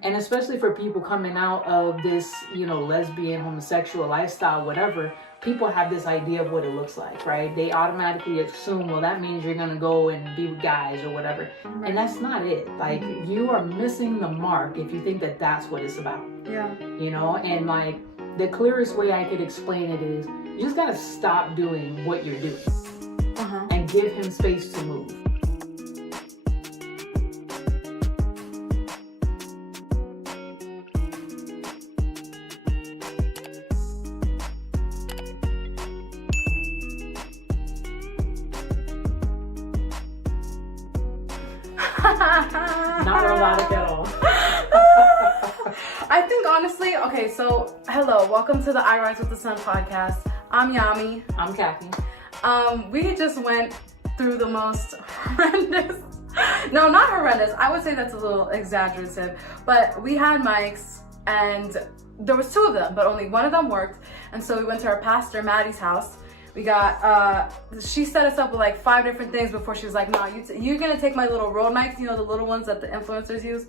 And especially for people coming out of this, lesbian, homosexual lifestyle, whatever, people have this idea of what it looks like, right? They automatically assume, well, that means you're going to go and be with guys or whatever. And that's not it. Like, you are missing the mark if you think that that's what it's about. Yeah. And like, the clearest way I could explain it is, you just got to stop doing what you're doing and give him space to move. Not robotic at all. I think honestly, okay, so hello, welcome to the I Rise with the Sun podcast. I'm Yami. I'm Kathy. We just went through the most horrendous, no, not horrendous, I would say that's a little exaggerative, but we had mics and there was two of them, but only one of them worked. And so we went to our pastor, Maddie's house. We got, she set us up with like 5 different things before she was like, no, you're gonna take my little Rode mics, the little ones that the influencers use.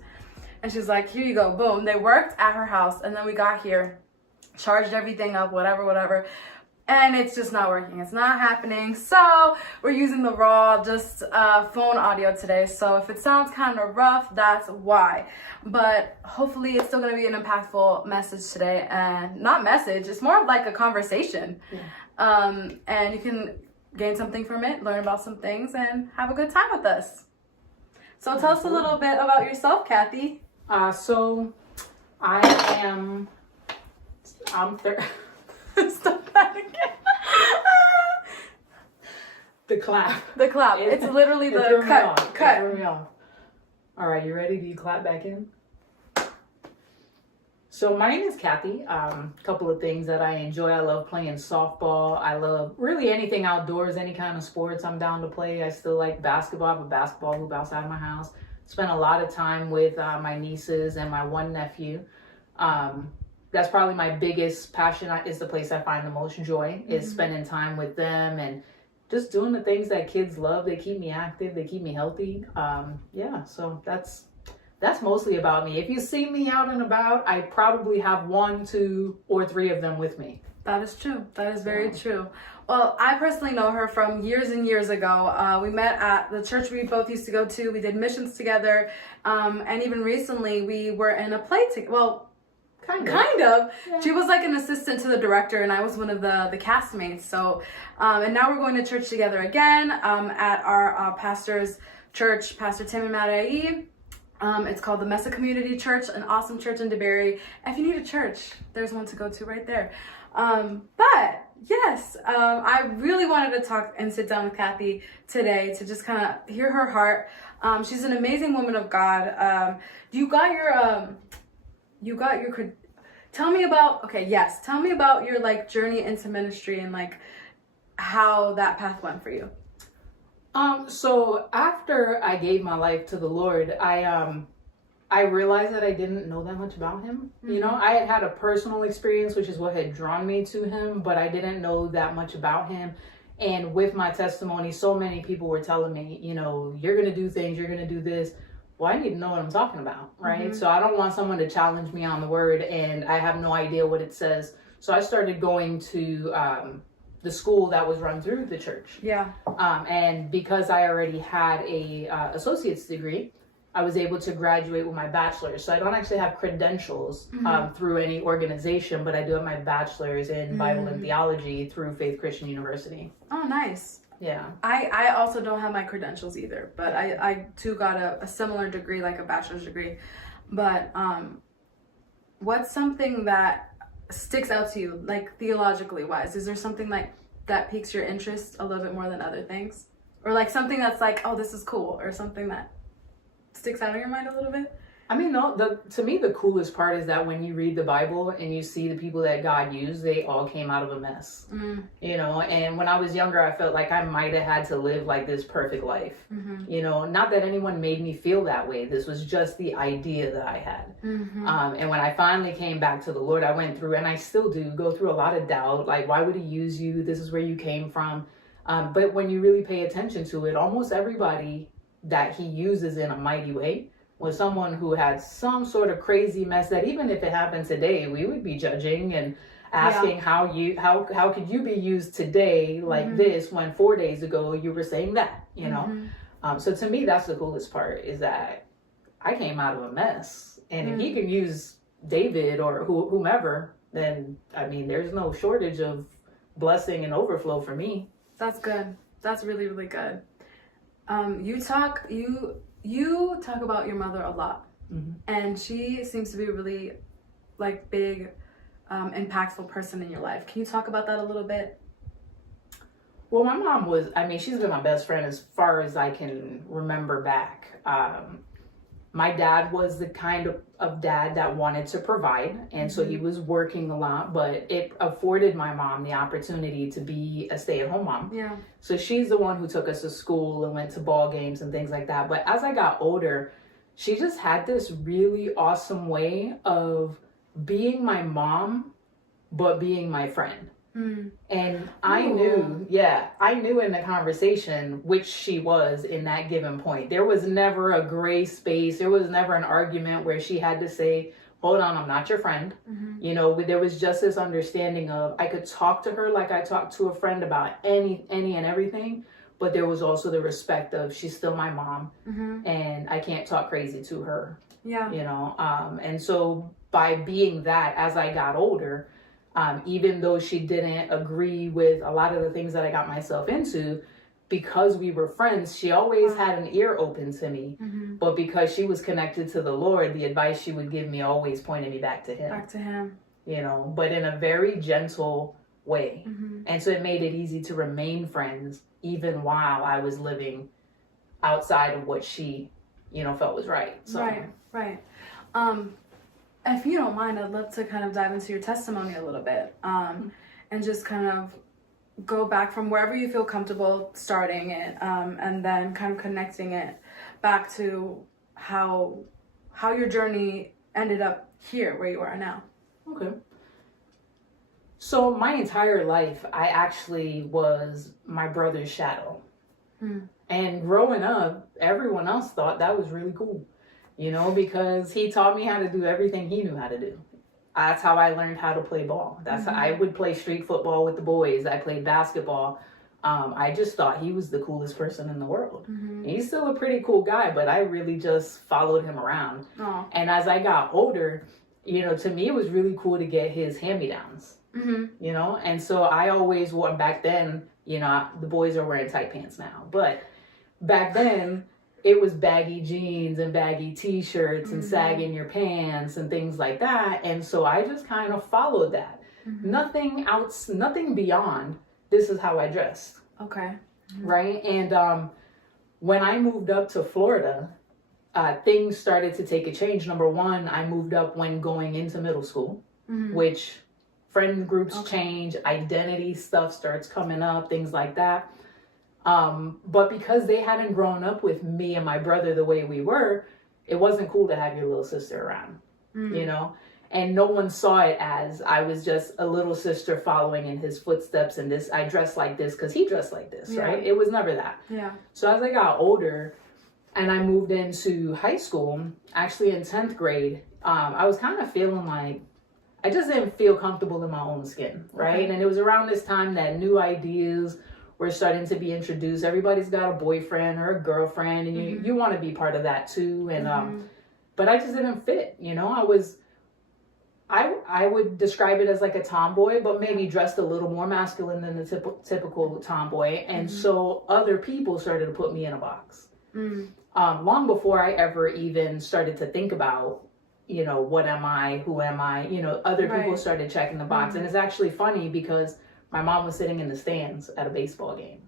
And she's like, here you go, boom. They worked at her house. And then we got here, charged everything up, whatever. And it's just not working. It's not happening. So we're using the raw, just phone audio today. So if it sounds kind of rough, that's why. But hopefully it's still gonna be an impactful message today. And not message, it's more of like a conversation. Yeah. And you can gain something from it, learn about some things, and have a good time with us. So tell us a little bit about yourself, Kathy. So I'm Stop that again. The clap. It's literally the cut. All right, you ready? Do you clap back in? So my name is Kathy. A couple of things that I enjoy. I love playing softball. I love really anything outdoors, any kind of sports I'm down to play. I still like basketball. I have a basketball hoop outside my house. Spend a lot of time with my nieces and my one nephew. That's probably my biggest passion, is the place I find the most joy, is spending time with them and just doing the things that kids love. They keep me active. They keep me healthy. So that's mostly about me. If you see me out and about, I probably have 1, 2, or 3 of them with me. That is true. That is very true. Well, I personally know her from years and years ago. We met at the church we both used to go to. We did missions together. And even recently, we were in a play together. Well, kind of. Yeah. She was like an assistant to the director, and I was one of the castmates. So, and now we're going to church together again at our pastor's church, Pastor Tim and Maddie. It's called the Mesa Community Church, an awesome church in DeBerry. If you need a church, there's one to go to right there. But yes, I really wanted to talk and sit down with Kathy today to just kind of hear her heart. She's an amazing woman of God. Tell me about your like journey into ministry and like how that path went for you. So after I gave my life to the Lord, I realized that I didn't know that much about him. I had a personal experience, which is what had drawn me to him, but I didn't know that much about him. And with my testimony, so many people were telling me, you're going to do things, you're going to do this. Well, I need to know what I'm talking about, right? So I don't want someone to challenge me on the word and I have no idea what it says. So I started going to the school that was run through the church. Yeah. And because I already had a associate's degree, I was able to graduate with my bachelor's. So I don't actually have credentials through any organization, but I do have my bachelor's in Bible and theology through Faith Christian University. Oh, nice. Yeah. I also don't have my credentials either, but I too got a similar degree, like a bachelor's degree. But what's something that sticks out to you, like theologically wise? Is there something like that piques your interest a little bit more than other things? Or like something that's like, oh, this is cool, or something that sticks out in your mind a little bit? I mean, no, to me, the coolest part is that when you read the Bible and you see the people that God used, they all came out of a mess, and when I was younger, I felt like I might have had to live like this perfect life, not that anyone made me feel that way. This was just the idea that I had. And when I finally came back to the Lord, I went through, and I still do go through a lot of doubt. Like, why would he use you? This is where you came from. But when you really pay attention to it, almost everybody that he uses in a mighty way was someone who had some sort of crazy mess that even if it happened today, we would be judging and asking how could you be used today like this when 4 days ago you were saying that, you know? So to me, that's the coolest part, is that I came out of a mess. And if he can use David or whomever, then, I mean, there's no shortage of blessing and overflow for me. That's good. That's really, really good. You talk about your mother a lot. And she seems to be a really, like, big, impactful person in your life. Can you talk about that a little bit? Well, my mom was, I mean, she's been my best friend as far as I can remember back. My dad was the kind of dad that wanted to provide. And so he was working a lot, but it afforded my mom the opportunity to be a stay-at-home mom. Yeah. So she's the one who took us to school and went to ball games and things like that. But as I got older, she just had this really awesome way of being my mom, but being my friend. And I knew in the conversation which she was in that given point. There was never a gray space. There was never an argument where she had to say, hold on, I'm not your friend. You know, there was just this understanding of I could talk to her like I talked to a friend about any and everything. But there was also the respect of she's still my mom and I can't talk crazy to her. Yeah. You know, and so by being that, as I got older, even though she didn't agree with a lot of the things that I got myself into, because we were friends, she always had an ear open to me. But because she was connected to the Lord, the advice she would give me always pointed me back to Him. You know, but in a very gentle way. And so it made it easy to remain friends, even while I was living outside of what she, you know, felt was right. So. Right. If you don't mind, I'd love to kind of dive into your testimony a little bit, and just kind of go back from wherever you feel comfortable starting it, and then kind of connecting it back to how your journey ended up here where you are now. Okay. So my entire life, I actually was my brother's shadow. And growing up, everyone else thought that was really cool. You know, because he taught me how to do everything he knew how to do. That's how I learned how to play ball. That's how I would play street football with the boys. I played basketball. I just thought he was the coolest person in the world. He's still a pretty cool guy, but I really just followed him around. And as I got older, you know, to me, it was really cool to get his hand-me-downs, you know? And so I always wore, back then, you know, the boys are wearing tight pants now, but back then, it was baggy jeans and baggy t-shirts and sagging your pants and things like that. And so I just kind of followed that. Nothing beyond, this is how I dressed. Okay. Right? And when I moved up to Florida, things started to take a change. Number one, I moved up when going into middle school, which friend groups change, identity stuff starts coming up, things like that. But because they hadn't grown up with me and my brother the way we were, it wasn't cool to have your little sister around, you know? And no one saw it as I was just a little sister following in his footsteps, and this, I dressed like this because he dressed like this, right? It was never that. So as I got older and I moved into high school, actually in 10th grade, I was kind of feeling like I just didn't feel comfortable in my own skin, right? And it was around this time that new ideas were starting to be introduced. Everybody's got a boyfriend or a girlfriend, and you want to be part of that too. And but I just didn't fit, you know. I would describe it as like a tomboy, but maybe dressed a little more masculine than the typical tomboy. And so other people started to put me in a box. Long before I ever even started to think about, you know, what am I, who am I, you know, other people started checking the box. And it's actually funny because my mom was sitting in the stands at a baseball game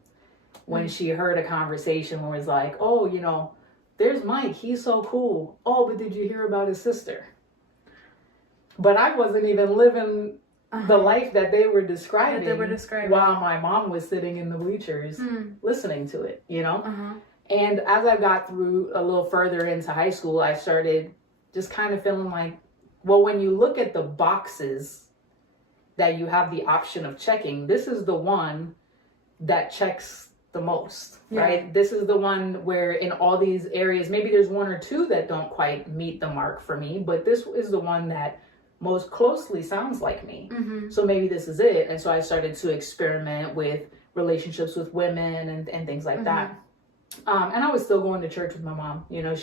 when she heard a conversation where it's like, oh, you know, there's Mike. He's so cool. Oh, but did you hear about his sister? But I wasn't even living the life that they were describing, while my mom was sitting in the bleachers listening to it, you know? And as I got through a little further into high school, I started just kind of feeling like, well, when you look at the boxes that you have the option of checking, this is the one that checks the most, right? This is the one where in all these areas, maybe there's one or two that don't quite meet the mark for me, but this is the one that most closely sounds like me. So maybe this is it. And so I started to experiment with relationships with women and things like that. And I was still going to church with my mom. You know,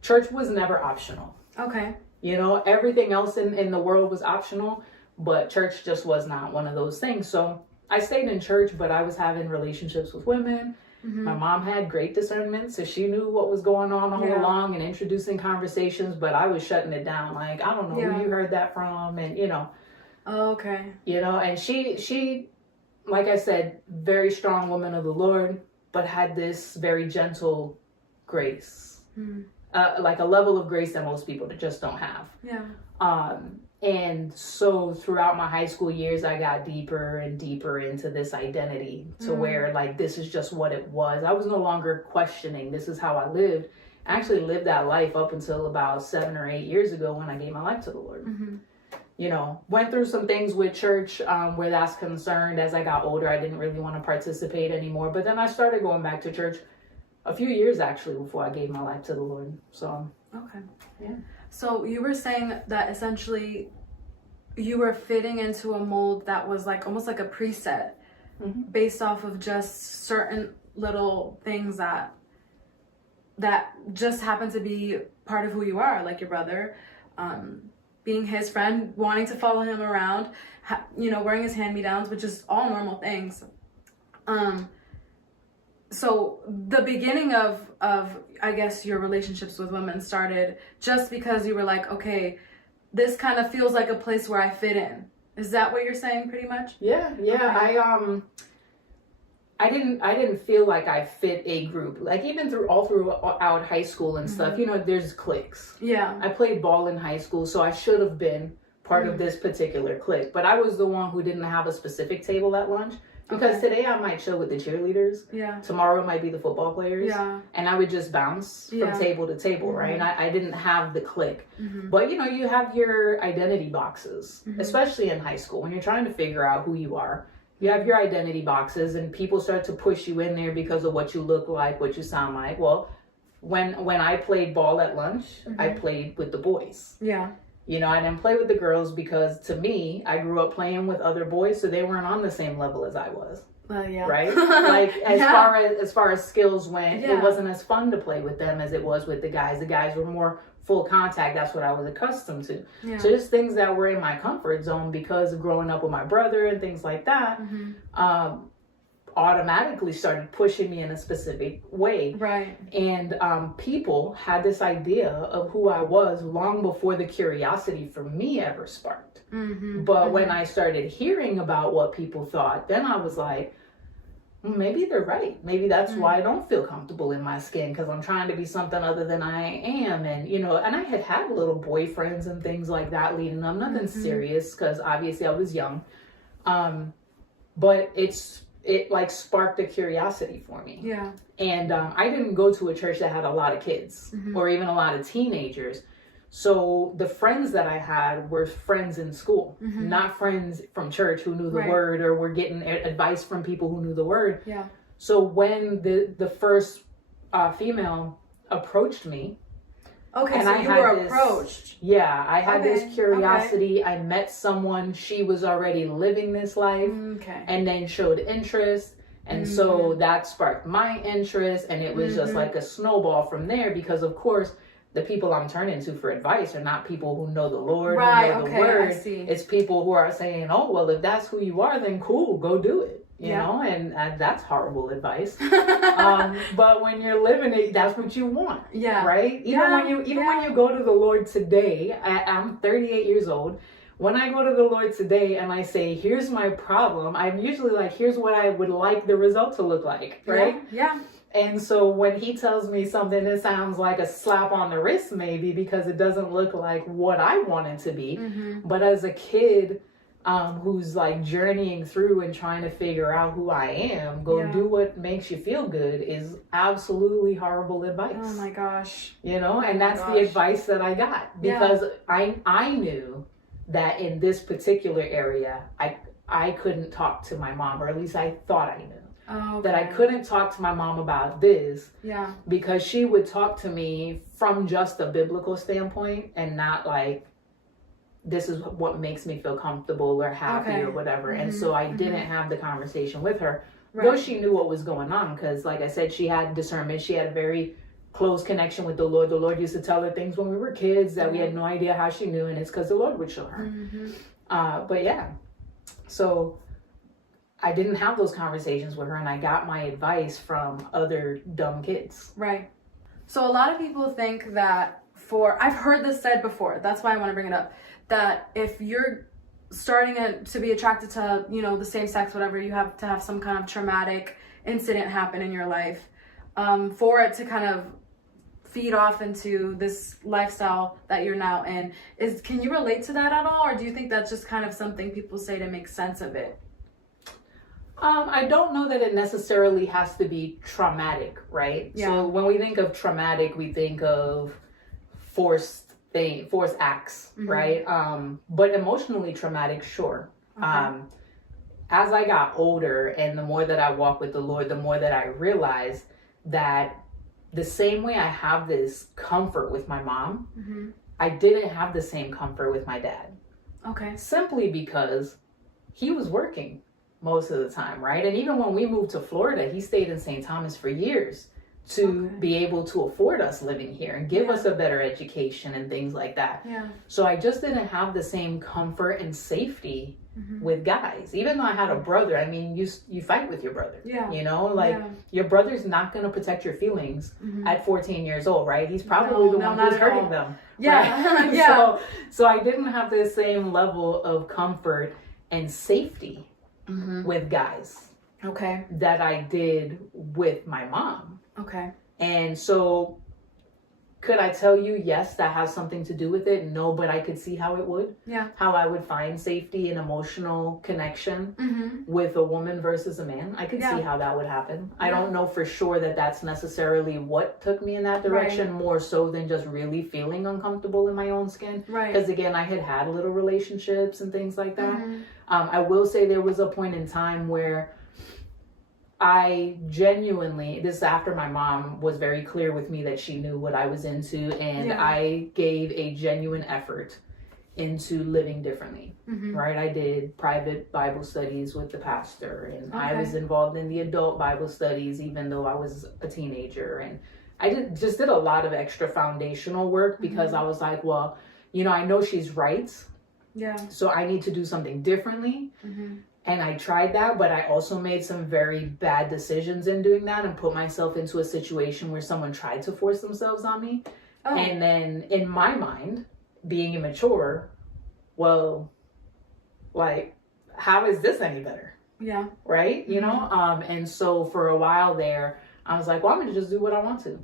church was never optional. Okay. You know, everything else in the world was optional, but church just was not one of those things. So I stayed in church, but I was having relationships with women. My mom had great discernment, so she knew what was going on all along and introducing conversations, but I was shutting it down. Like, I don't know who you heard that from. And, you know. Okay. You know, and she, like I said, very strong woman of the Lord, but had this very gentle grace. Like a level of grace that most people just don't have. And so throughout my high school years, I got deeper and deeper into this identity to where like, this is just what it was. I was no longer questioning, this is how I lived. I actually lived that life up until about 7 or 8 years ago when I gave my life to the Lord. You know, went through some things with church where that's concerned. As I got older, I didn't really want to participate anymore. But then I started going back to church a few years actually before I gave my life to the Lord. So, okay. Yeah. So you were saying that essentially you were fitting into a mold that was like almost like a preset based off of just certain little things that just happen to be part of who you are, like your brother, being his friend, wanting to follow him around, you know, wearing his hand-me-downs, which is all normal things. So the beginning of I guess your relationships with women started just because you were like, okay, this kind of feels like a place where I fit in. Is that what you're saying pretty much? Yeah. Okay. I didn't feel like I fit a group. Like even throughout high school and stuff, you know, there's cliques. Yeah. I played ball in high school, so I should have been part of this particular clique. But I was the one who didn't have a specific table at lunch. Because today I might chill with the cheerleaders. Yeah. Tomorrow it might be the football players. Yeah. And I would just bounce from table to table, right? And I didn't have the clique. But, you know, you have your identity boxes, especially in high school. When you're trying to figure out who you are, you have your identity boxes and people start to push you in there because of what you look like, what you sound like. Well, when I played ball at lunch, I played with the boys. Yeah. You know, I didn't play with the girls because to me, I grew up playing with other boys, so they weren't on the same level as I was. Well, yeah. Right? Like as far as skills went, it wasn't as fun to play with them as it was with the guys. The guys were more full contact. That's what I was accustomed to. Yeah. So just things that were in my comfort zone because of growing up with my brother and things like that. Automatically started pushing me in a specific way. Right. And people had this idea of who I was long before the curiosity for me ever sparked. But when I started hearing about what people thought, then I was like, maybe they're right. Maybe that's why I don't feel comfortable in my skin, because I'm trying to be something other than I am. And, you know, and I had little boyfriends and things like that leading up. Nothing serious, because obviously I was young. But it like sparked a curiosity for me. Yeah. And I didn't go to a church that had a lot of kids or even a lot of teenagers. So the friends that I had were friends in school, not friends from church who knew the word or were getting advice from people who knew the word. Yeah. So when the first female approached me, okay, and so you were approached. Yeah, I had this curiosity. I met someone. She was already living this life, and then showed interest, and so that sparked my interest, and it was just like a snowball from there. Because of course, the people I'm turning to for advice are not people who know the Lord, who know the Word. I see. It's people who are saying, "Oh, well, if that's who you are, then cool, go do it." You know, and that's horrible advice. But when you're living it, that's what you want. Yeah. Right? Even when you go to the Lord today, I'm 38 years old. When I go to the Lord today and I say, here's my problem, I'm usually like, here's what I would like the result to look like. Right? Yeah. And so when he tells me something that sounds like a slap on the wrist, maybe because it doesn't look like what I want it to be. But as a kid, who's like journeying through and trying to figure out who I am, do what makes you feel good is absolutely horrible advice. Oh my gosh. You know, and that's the advice that I got because I knew that in this particular area, I couldn't talk to my mom, or at least I thought I knew. that I couldn't talk to my mom about this because she would talk to me from just a biblical standpoint and not like, this is what makes me feel comfortable or happy or whatever. And so I didn't have the conversation with her, though she knew what was going on, because like I said, she had discernment. She had a very close connection with the Lord. The Lord used to tell her things when we were kids that we had no idea how she knew, and it's because the Lord would show her. But yeah, so I didn't have those conversations with her, and I got my advice from other dumb kids. Right. So a lot of people think that I've heard this said before, that's why I want to bring it up, that if you're starting to be attracted to, the same sex, whatever, you have to have some kind of traumatic incident happen in your life for it to kind of feed off into this lifestyle that you're now in. Can you relate to that at all, or do you think that's just kind of something people say to make sense of it? I don't know that it necessarily has to be traumatic, right? Yeah. So when we think of traumatic, we think of forced acts, right? But emotionally traumatic, sure. As I got older and the more that I walk with the Lord, the more that I realized that the same way I have this comfort with my mom, I didn't have the same comfort with my dad. Okay. Simply because he was working most of the time, right? And even when we moved to Florida, he stayed in St. Thomas for years to be able to afford us living here and give us a better education and things like that. Yeah. So I just didn't have the same comfort and safety with guys. Even though I had a brother, I mean, you fight with your brother. Yeah. Your brother's not going to protect your feelings at 14 years old, right? He's probably the one who's hurting them. Yeah. Right? Yeah. So I didn't have the same level of comfort and safety with guys. Okay. That I did with my mom. Okay. And so could I tell you, yes, that has something to do with it? No, but I could see how it would. Yeah. How I would find safety and emotional connection with a woman versus a man. I could see how that would happen. Yeah. I don't know for sure that that's necessarily what took me in that direction, more so than just really feeling uncomfortable in my own skin. Right. Because again, I had little relationships and things like that. I will say there was a point in time where I genuinely, this is after my mom was very clear with me that she knew what I was into, and I gave a genuine effort into living differently, right? I did private Bible studies with the pastor, and I was involved in the adult Bible studies, even though I was a teenager. And I just did a lot of extra foundational work because I was like, well, I know she's right. Yeah. So I need to do something differently. And I tried that, but I also made some very bad decisions in doing that and put myself into a situation where someone tried to force themselves on me. Oh. And then in my mind, being immature, well, like, how is this any better? Yeah. Right? And so for a while there, I was like, well, I'm going to just do what I want to,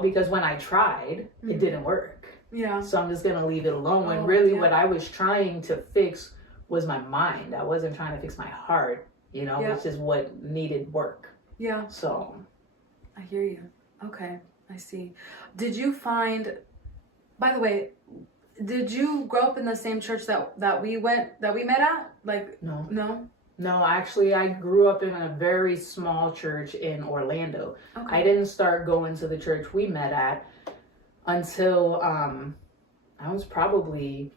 because when I tried, it didn't work. Yeah. So I'm just going to leave it alone. When really what I was trying to fix was my mind. I wasn't trying to fix my heart, which is what needed work. Yeah. So. I hear you. Okay. I see. Did you find, by the way, did you grow up in the same church that we met at? Like, no. No? No, actually, I grew up in a very small church in Orlando. Okay. I didn't start going to the church we met at until I was probably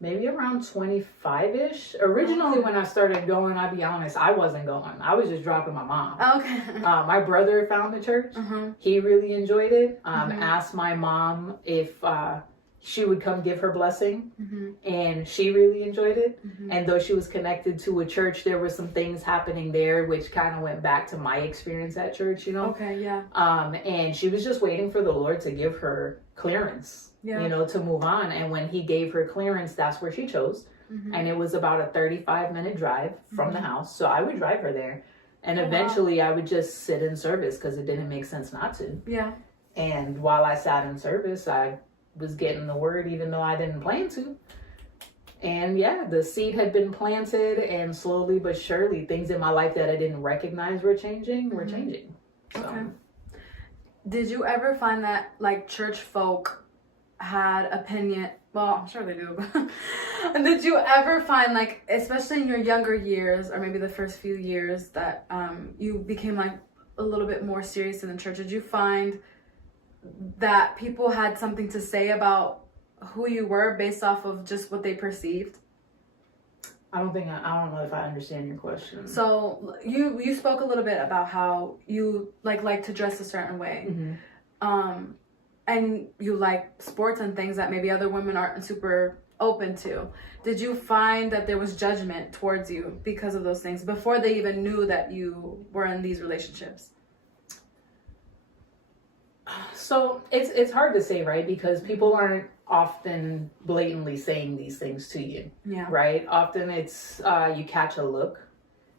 maybe around 25-ish. Originally, when I started going, I'll be honest, I wasn't going. I was just dropping my mom. Okay. My brother found the church. He really enjoyed it. Asked my mom if she would come give her blessing. And she really enjoyed it. And though she was connected to a church, there were some things happening there which kind of went back to my experience at church, Okay, yeah. And she was just waiting for the Lord to give her clearance. Yeah. To move on. And when he gave her clearance, that's where she chose. And it was about a 35-minute drive from the house. So I would drive her there. And eventually I would just sit in service because it didn't make sense not to. Yeah. And while I sat in service, I was getting the word even though I didn't plan to. And the seed had been planted, and slowly but surely things in my life that I didn't recognize were changing. So. Okay. Did you ever find that like church folk had opinion. Well, I'm sure they do. And did you ever find, like, especially in your younger years, or maybe the first few years that you became like a little bit more serious in the church, did you find that people had something to say about who you were based off of just what they perceived? I don't know if I understand your question. So you spoke a little bit about how you like to dress a certain way. Mm-hmm. And you like sports and things that maybe other women aren't super open to. Did you find that there was judgment towards you because of those things before they even knew that you were in these relationships? So it's hard to say, right? Because people aren't often blatantly saying these things to you. Yeah. Right? Often it's you catch a look,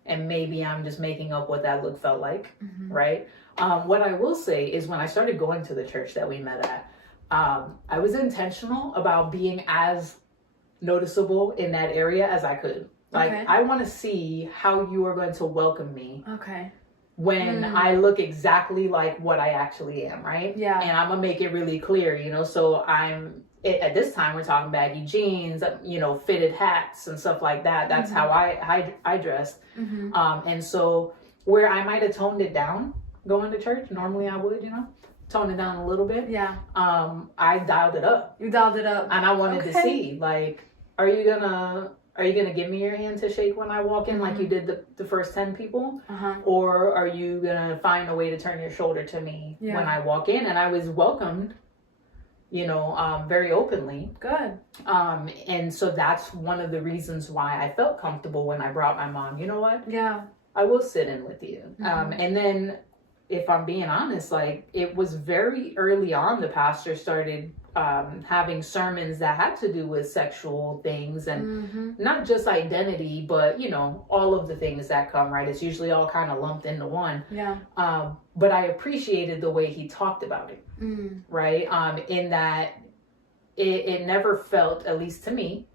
and maybe I'm just making up what that look felt like. Mm-hmm. Right? What I will say is when I started going to the church that we met at, I was intentional about being as noticeable in that area as I could. Like, Okay. I want to see how you are going to welcome me. Okay. When I look exactly like what I actually am, right? Yeah. And I'm gonna make it really clear, so at this time we're talking baggy jeans, fitted hats and stuff like that. That's how I dressed. Mm-hmm. And so where I might have toned it down going to church, normally I would, tone it down a little bit. Yeah. I dialed it up. You dialed it up. And I wanted to see, like, are you gonna give me your hand to shake when I walk in, like you did the first 10 people? Uh-huh. Or are you gonna find a way to turn your shoulder to me when I walk in? And I was welcomed, very openly. Good. And so that's one of the reasons why I felt comfortable when I brought my mom. You know what? Yeah. I will sit in with you. And then, if I'm being honest, like, it was very early on the pastor started having sermons that had to do with sexual things and not just identity, but, all of the things that come, right? It's usually all kind of lumped into one. Yeah. But I appreciated the way he talked about it, right? In that it never felt, at least to me,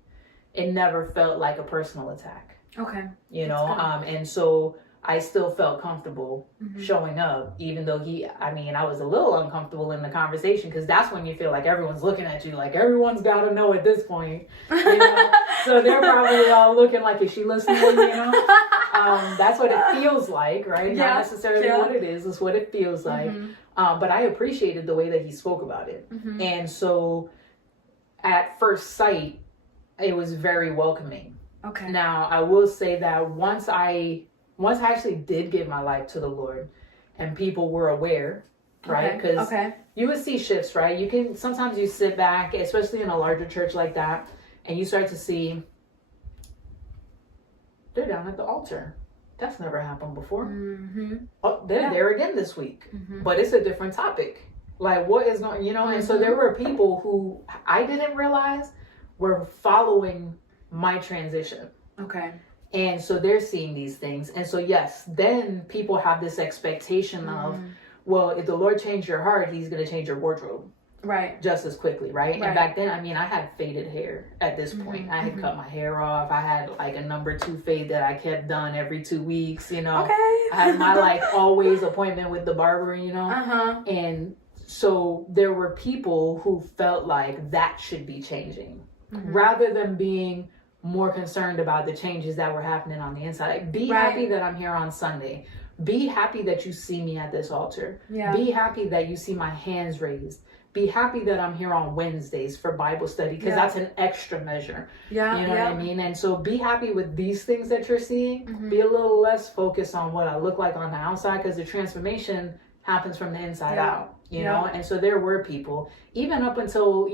it never felt like a personal attack. Okay. And so I still felt comfortable showing up, even though I was a little uncomfortable in the conversation, because that's when you feel like everyone's looking at you, like everyone's got to know at this point. So they're probably all looking like, is she listening? That's what it feels like, right? Yeah. Not necessarily what it is, it's what it feels like. But I appreciated the way that he spoke about it. And so at first sight, it was very welcoming. Okay. Now, I will say that once I actually did give my life to the Lord and people were aware, right? Because you would see shifts, right? Sometimes you sit back, especially in a larger church like that, and you start to see they're down at the altar. That's never happened before. Oh, they're there again this week, but it's a different topic. Like, what is going, and so there were people who I didn't realize were following my transition. Okay. And so they're seeing these things. And so, yes, then people have this expectation of, well, if the Lord changed your heart, he's going to change your wardrobe. Right. Just as quickly, right? And back then, I had faded hair at this point. I had cut my hair off. I had like a number 2 fade that I kept done every 2 weeks, Okay. I had my always appointment with the barber, And so there were people who felt like that should be changing rather than being more concerned about the changes that were happening on the inside. Be happy that I'm here on Sunday. Be happy that you see me at this altar. Yeah. Be happy that you see my hands raised. Be happy that I'm here on Wednesdays for Bible study, because that's an extra measure. Yeah. You know what I mean? And so be happy with these things that you're seeing. Be a little less focused on what I look like on the outside, because the transformation happens from the inside out, you know? And so there were people, even up until,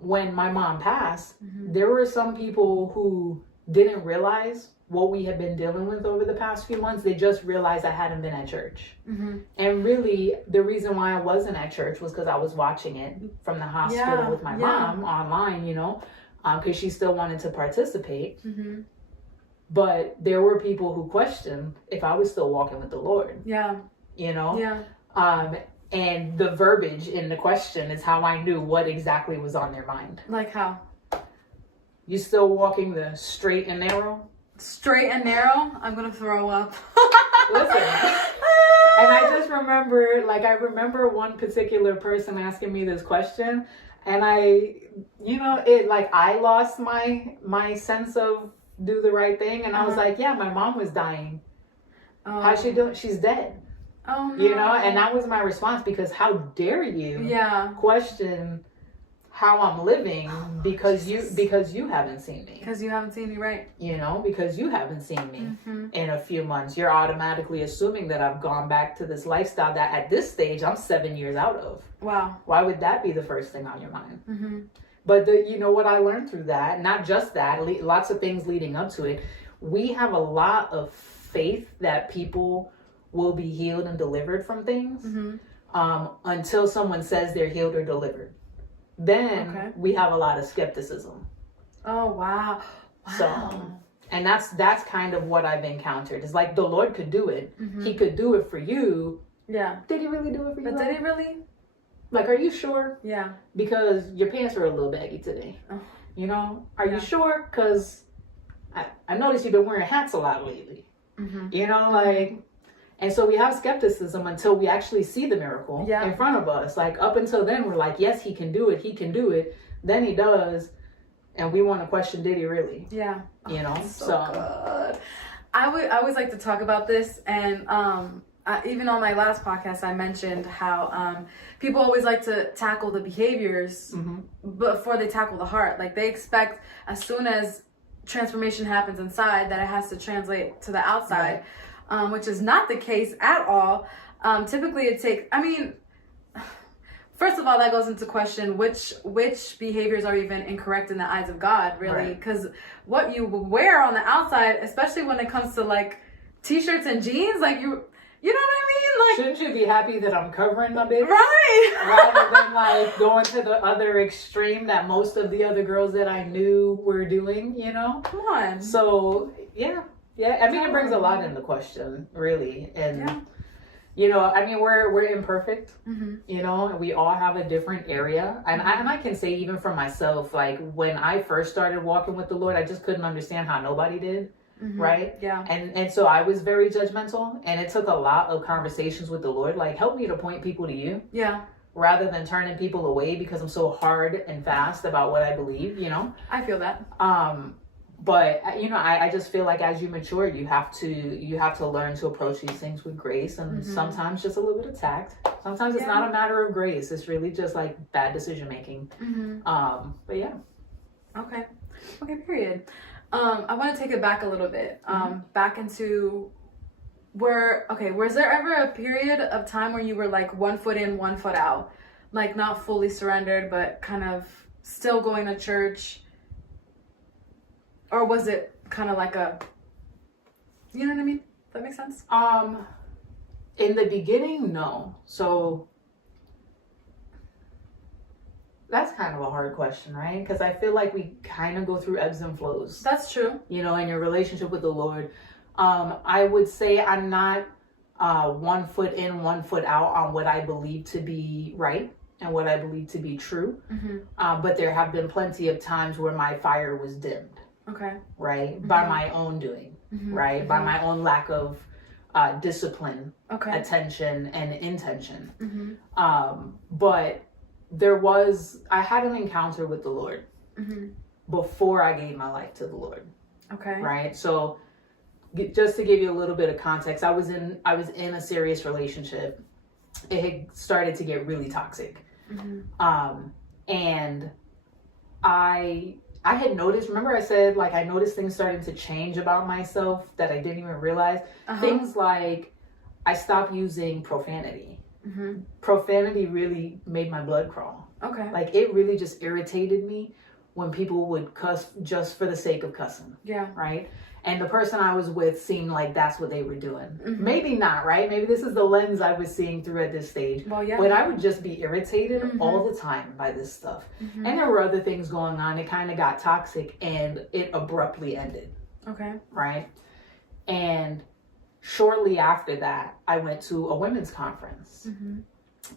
when my mom passed, there were some people who didn't realize what we had been dealing with over the past few months. They just realized I hadn't been at church. And really, the reason why I wasn't at church was because I was watching it from the hospital with my mom online, because she still wanted to participate. But there were people who questioned if I was still walking with the Lord. And the verbiage in the question is how I knew what exactly was on their mind. Like how? You still walking the straight and narrow? Straight and narrow? I'm gonna throw up. Listen, And I just remember, like, I remember one particular person asking me this question, and I lost my sense of do the right thing, and I was like, yeah, my mom was dying. How's she doing? She's dead. Oh, no. And that was my response, because how dare you question how I'm living because you haven't seen me. Because you haven't seen me, right? Because you haven't seen me in a few months. You're automatically assuming that I've gone back to this lifestyle that at this stage I'm 7 years out of. Wow. Why would that be the first thing on your mind? Mm-hmm. But what I learned through that, not just that, lots of things leading up to it, we have a lot of faith that people will be healed and delivered from things until someone says they're healed or delivered. Then we have a lot of skepticism. Oh, wow. So, and that's kind of what I've encountered. It's like the Lord could do it. He could do it for you. Yeah. Did he really do it for you? But did he really? Like, are you sure? Yeah. Because your pants are a little baggy today. Oh. Are you sure? Because I noticed you've been wearing hats a lot lately. And so we have skepticism until we actually see the miracle in front of us. Like, up until then, we're like, yes, he can do it. He can do it. Then he does. And we want to question, did he really? Yeah. So good. I always like to talk about this. And even on my last podcast, I mentioned how people always like to tackle the behaviors before they tackle the heart. Like, they expect as soon as transformation happens inside that it has to translate to the outside. Right. Which is not the case at all. Typically it takes, first of all, that goes into question which behaviors are even incorrect in the eyes of God, really. Because what you wear on the outside, especially when it comes to like t-shirts and jeans, like you know what I mean? Like, shouldn't you be happy that I'm covering my baby? Right. Rather than like going to the other extreme that most of the other girls that I knew were doing, Come on. So, yeah. Yeah, it brings a lot into question, really. And, we're imperfect, and we all have a different area. And I can say, even for myself, like, when I first started walking with the Lord, I just couldn't understand how nobody did, right? Yeah. And so I was very judgmental, and it took a lot of conversations with the Lord, like, help me to point people to you. Yeah. Rather than turning people away because I'm so hard and fast about what I believe, I feel that. But I just feel like as you mature, you have to learn to approach these things with grace, and sometimes just a little bit of tact. Sometimes it's not a matter of grace; it's really just like bad decision making. But yeah. Okay. Period. I want to take it back a little bit. Back into was there ever a period of time where you were like 1 foot in, 1 foot out, like not fully surrendered, but kind of still going to church? Or was it kind of like you know what I mean? Does that make sense? In the beginning, no. So that's kind of a hard question, right? Because I feel like we kind of go through ebbs and flows. That's true. In your relationship with the Lord. I would say I'm not 1 foot in, 1 foot out on what I believe to be right and what I believe to be true. But there have been plenty of times where my fire was dimmed. Okay. Right? By my own doing. Right? By my own lack of discipline, attention, and intention. But I had an encounter with the Lord before I gave my life to the Lord. Okay. Right? So just to give you a little bit of context, I was in a serious relationship. It had started to get really toxic. And I had noticed, remember I said, like, I noticed things starting to change about myself that I didn't even realize. Things like I stopped using profanity. Profanity really made my blood crawl. Okay. Like, it really just irritated me when people would cuss just for the sake of cussing. Yeah. Right? And the person I was with seemed like that's what they were doing. Maybe not, right? Maybe this is the lens I was seeing through at this stage. Well, yeah. But I would just be irritated all the time by this stuff. And there were other things going on. It kind of got toxic and it abruptly ended. Okay. Right? And shortly after that, I went to a women's conference.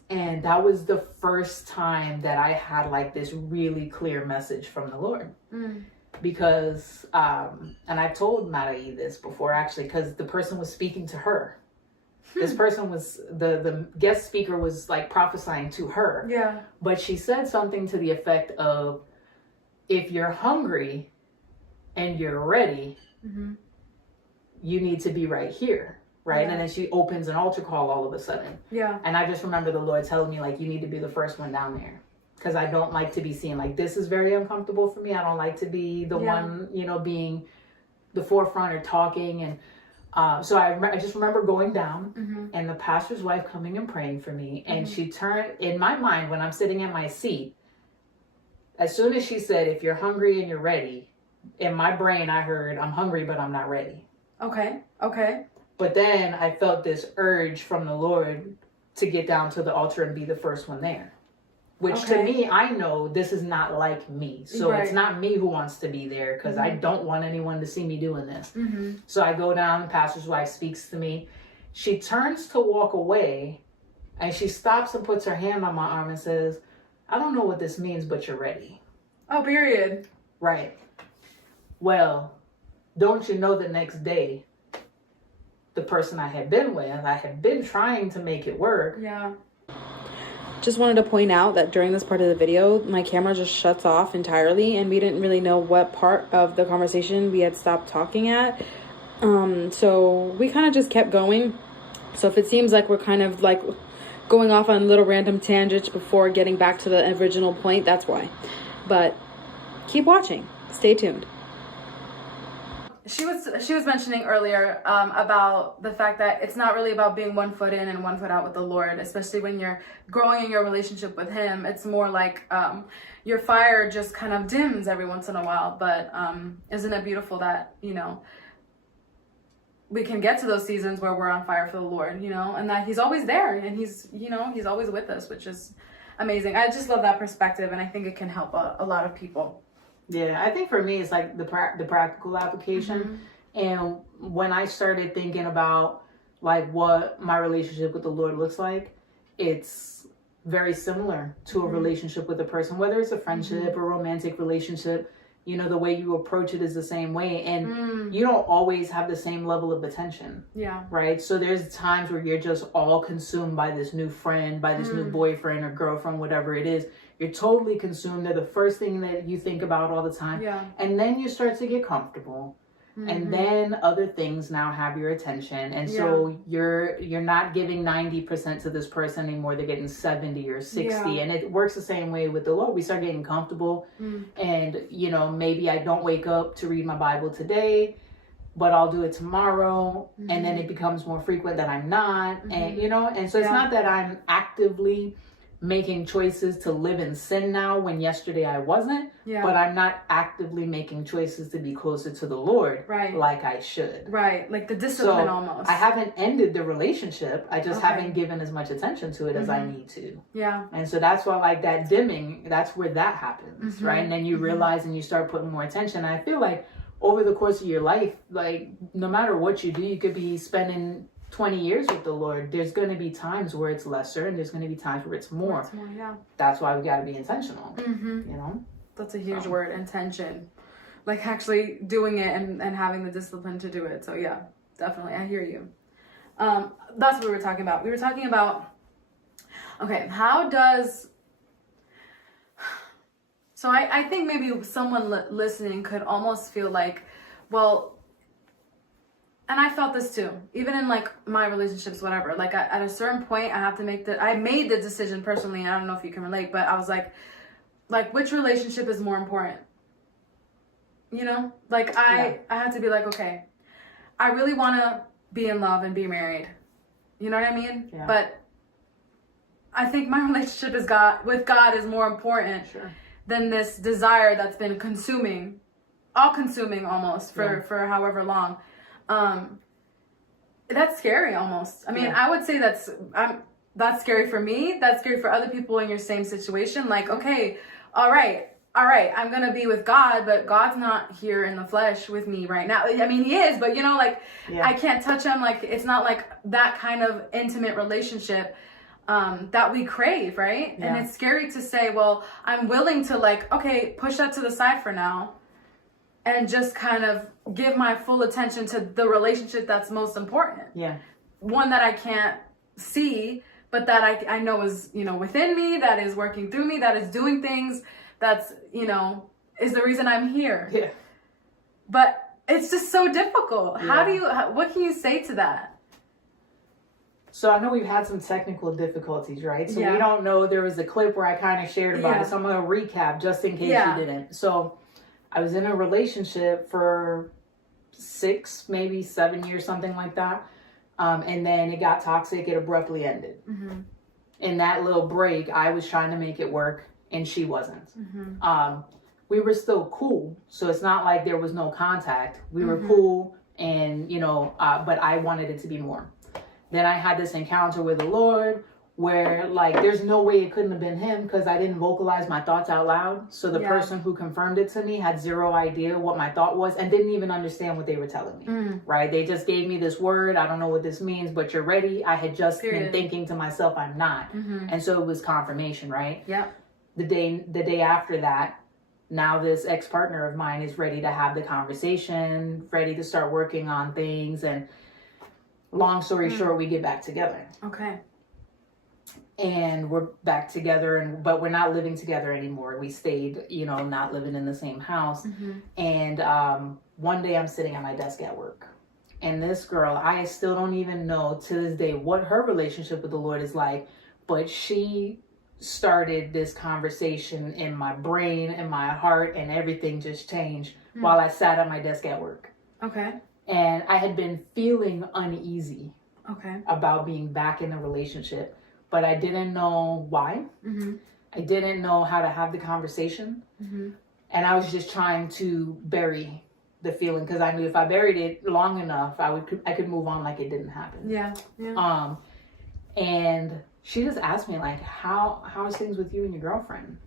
And that was the first time that I had like this really clear message from the Lord. Because, and I told Marai this before actually, because the person was speaking to her, This person was, the guest speaker was like prophesying to her. Yeah. But she said something to the effect of, if you're hungry and you're ready, you need to be right here. Right. Yeah. And then she opens an altar call all of a sudden. Yeah. And I just remember the Lord telling me, like, you need to be the first one down there. Because I don't like to be seen. Like, this is very uncomfortable for me. I don't like to be the one, you know, being the forefront or talking. And so I just remember going down and the pastor's wife coming and praying for me. And she turned, in my mind, when I'm sitting at my seat, as soon as she said, if you're hungry and you're ready, in my brain, I heard, I'm hungry, but I'm not ready. Okay. Okay. But then I felt this urge from the Lord to get down to the altar and be the first one there. Which to me, I know this is not like me. So it's not me who wants to be there because I don't want anyone to see me doing this. So I go down, the pastor's wife speaks to me. She turns to walk away and she stops and puts her hand on my arm and says, I don't know what this means, but you're ready. Oh, period. Right. Well, don't you know the next day, the person I had been with, I had been trying to make it work. Yeah. Just wanted to point out that during this part of the video, my camera just shuts off entirely and we didn't really know what part of the conversation we had stopped talking at. So we kind of just kept going. So if it seems like we're kind of like going off on little random tangents before getting back to the original point, that's why. But keep watching. Stay tuned. She was mentioning earlier about the fact that it's not really about being 1 foot in and 1 foot out with the Lord, especially when you're growing in your relationship with him. It's more like your fire just kind of dims every once in a while. But isn't it beautiful that, you know, we can get to those seasons where we're on fire for the Lord, you know, and that he's always there and he's, you know, he's always with us, which is amazing. I just love that perspective and I think it can help a lot of people. Yeah, I think for me, it's like the practical application. And when I started thinking about like what my relationship with the Lord looks like, it's very similar to a relationship with a person, whether it's a friendship or romantic relationship. You know, the way you approach it is the same way. And you don't always have the same level of attention. Yeah. Right? So there's times where you're just all consumed by this new friend, by this new boyfriend or girlfriend, whatever it is. You're totally consumed. They're the first thing that you think about all the time. Yeah. And then you start to get comfortable. And then other things now have your attention. And so you're not giving 90% to this person anymore. They're getting 70 or 60. Yeah. And it works the same way with the Lord. We start getting comfortable. And, you know, maybe I don't wake up to read my Bible today, but I'll do it tomorrow. And then it becomes more frequent that I'm not. And, you know, and so it's not that I'm actively making choices to live in sin now when yesterday I wasn't, but I'm not actively making choices to be closer to the Lord like I should. Right, like the discipline so almost. I haven't ended the relationship. I just haven't given as much attention to it as I need to. Yeah. And so that's why like that dimming, that's where that happens, right? And then you realize and you start putting more attention. And I feel like over the course of your life, like no matter what you do, you could be spending 20 years with the Lord. There's going to be times where it's lesser and there's going to be times where it's more. Yeah. That's why we got to be intentional, you know? That's a huge word, intention. Like actually doing it and having the discipline to do it. So yeah, definitely. I hear you. That's what we were talking about. We were talking about, okay, how does, so I think maybe someone listening could almost feel like, well, and I felt this too, even in like my relationships, whatever, like at a certain point I have to I made the decision personally. I don't know if you can relate, but I was like which relationship is more important? You know, like I had to be like, okay, I really want to be in love and be married. You know what I mean? Yeah. But I think my relationship with God is more important than this desire that's been all consuming almost for however long. That's scary almost. I mean, I would say that's scary for me. That's scary for other people in your same situation. Like, okay, all right, I'm going to be with God, but God's not here in the flesh with me right now. I mean, he is, but you know, like I can't touch him. Like, it's not like that kind of intimate relationship, that we crave. Right. Yeah. And it's scary to say, well, I'm willing to like, okay, push that to the side for now. And just kind of give my full attention to the relationship that's most important. Yeah. one that I can't see, but that I know is, you know, within me, that is working through me, that is doing things, that's, you know, is the reason I'm here. Yeah. But it's just so difficult. Yeah. What can you say to that? So I know we've had some technical difficulties, right? So Yeah. we don't know. There was a clip where I kind of shared about Yeah. it. So I'm going to recap just in case Yeah. you didn't. So I was in a relationship for 6, maybe 7 years, something like that. And then it got toxic. It abruptly ended. Mm-hmm. In that little break, I was trying to make it work and she wasn't. Mm-hmm. We were still cool. So it's not like there was no contact. We were Mhm. cool and, you know, but I wanted it to be more. Then I had this encounter with the Lord where, like, there's no way it couldn't have been him because I didn't vocalize my thoughts out loud. So the Yeah. person who confirmed it to me had zero idea what my thought was and didn't even understand what they were telling me, right? They just gave me this word. I don't know what this means, but you're ready. I had just been thinking to myself, I'm not. Mm-hmm. And so it was confirmation, right? Yeah. The day after that, now this ex-partner of mine is ready to have the conversation, ready to start working on things. And long story short, we get back together. Okay. And we're back together, but we're not living together anymore. We stayed, you know, not living in the same house. Mm-hmm. And one day I'm sitting at my desk at work. And this girl, I still don't even know to this day what her relationship with the Lord is like. But she started this conversation in my brain and my heart, and everything just changed while I sat at my desk at work. Okay. And I had been feeling uneasy Okay. about being back in a relationship, but I didn't know why. Mm-hmm. I didn't know how to have the conversation. Mm-hmm. And I was just trying to bury the feeling because I knew if I buried it long enough, I could move on like it didn't happen. Yeah. Yeah. And she just asked me, like, how's things with you and your girlfriend?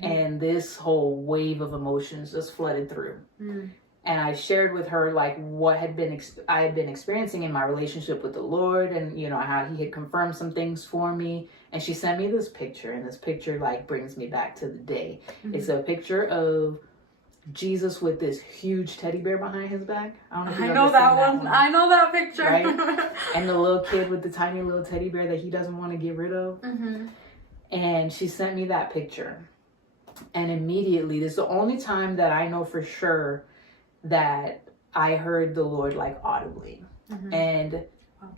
Mm-hmm. And this whole wave of emotions just flooded through. Mm-hmm. And I shared with her, like, what I had been experiencing in my relationship with the Lord, and, you know, how he had confirmed some things for me. And she sent me this picture, and this picture, like, brings me back to the day. Mm-hmm. It's a picture of Jesus with this huge teddy bear behind his back. I don't know if you've know ever that seen one. I know that picture. Right? And the little kid with the tiny little teddy bear that he doesn't want to get rid of. Mm-hmm. And she sent me that picture. And immediately, this is the only time that I know for sure that I heard the Lord, like, audibly. Mm-hmm. And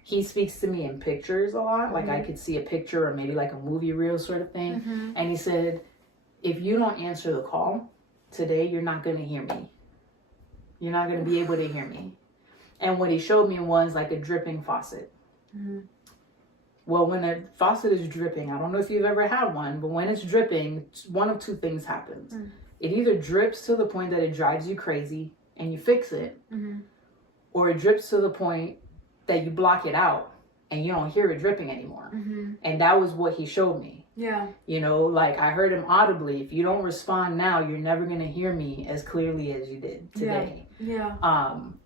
he speaks to me in pictures a lot. Like, I could see a picture or maybe like a movie reel sort of thing. Mm-hmm. And he said, if you don't answer the call today, you're not going to hear me. You're not going to be able to hear me. And what he showed me was like a dripping faucet. Mm-hmm. Well, when a faucet is dripping, I don't know if you've ever had one, but when it's dripping, one of two things happens. Mm-hmm. It either drips to the point that it drives you crazy and you fix it, mm-hmm. or it drips to the point that you block it out and you don't hear it dripping anymore. Mm-hmm. And that was what he showed me. Yeah. You know, like, I heard him audibly. If you don't respond now, you're never going to hear me as clearly as you did today. Yeah.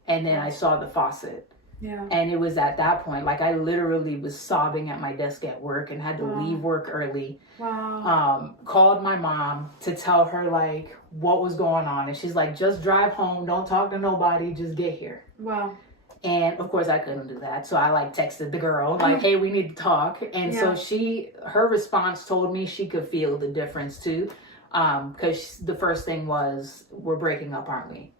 And then I saw the faucet. Yeah. And it was at that point, like, I literally was sobbing at my desk at work and had to leave work early. Wow. Called my mom to tell her, like, what was going on. And she's like, just drive home. Don't talk to nobody. Just get here. Wow. And of course I couldn't do that. So I, like, texted the girl, like, hey, we need to talk. And so her response told me she could feel the difference too. Because the first thing was, we're breaking up, aren't we?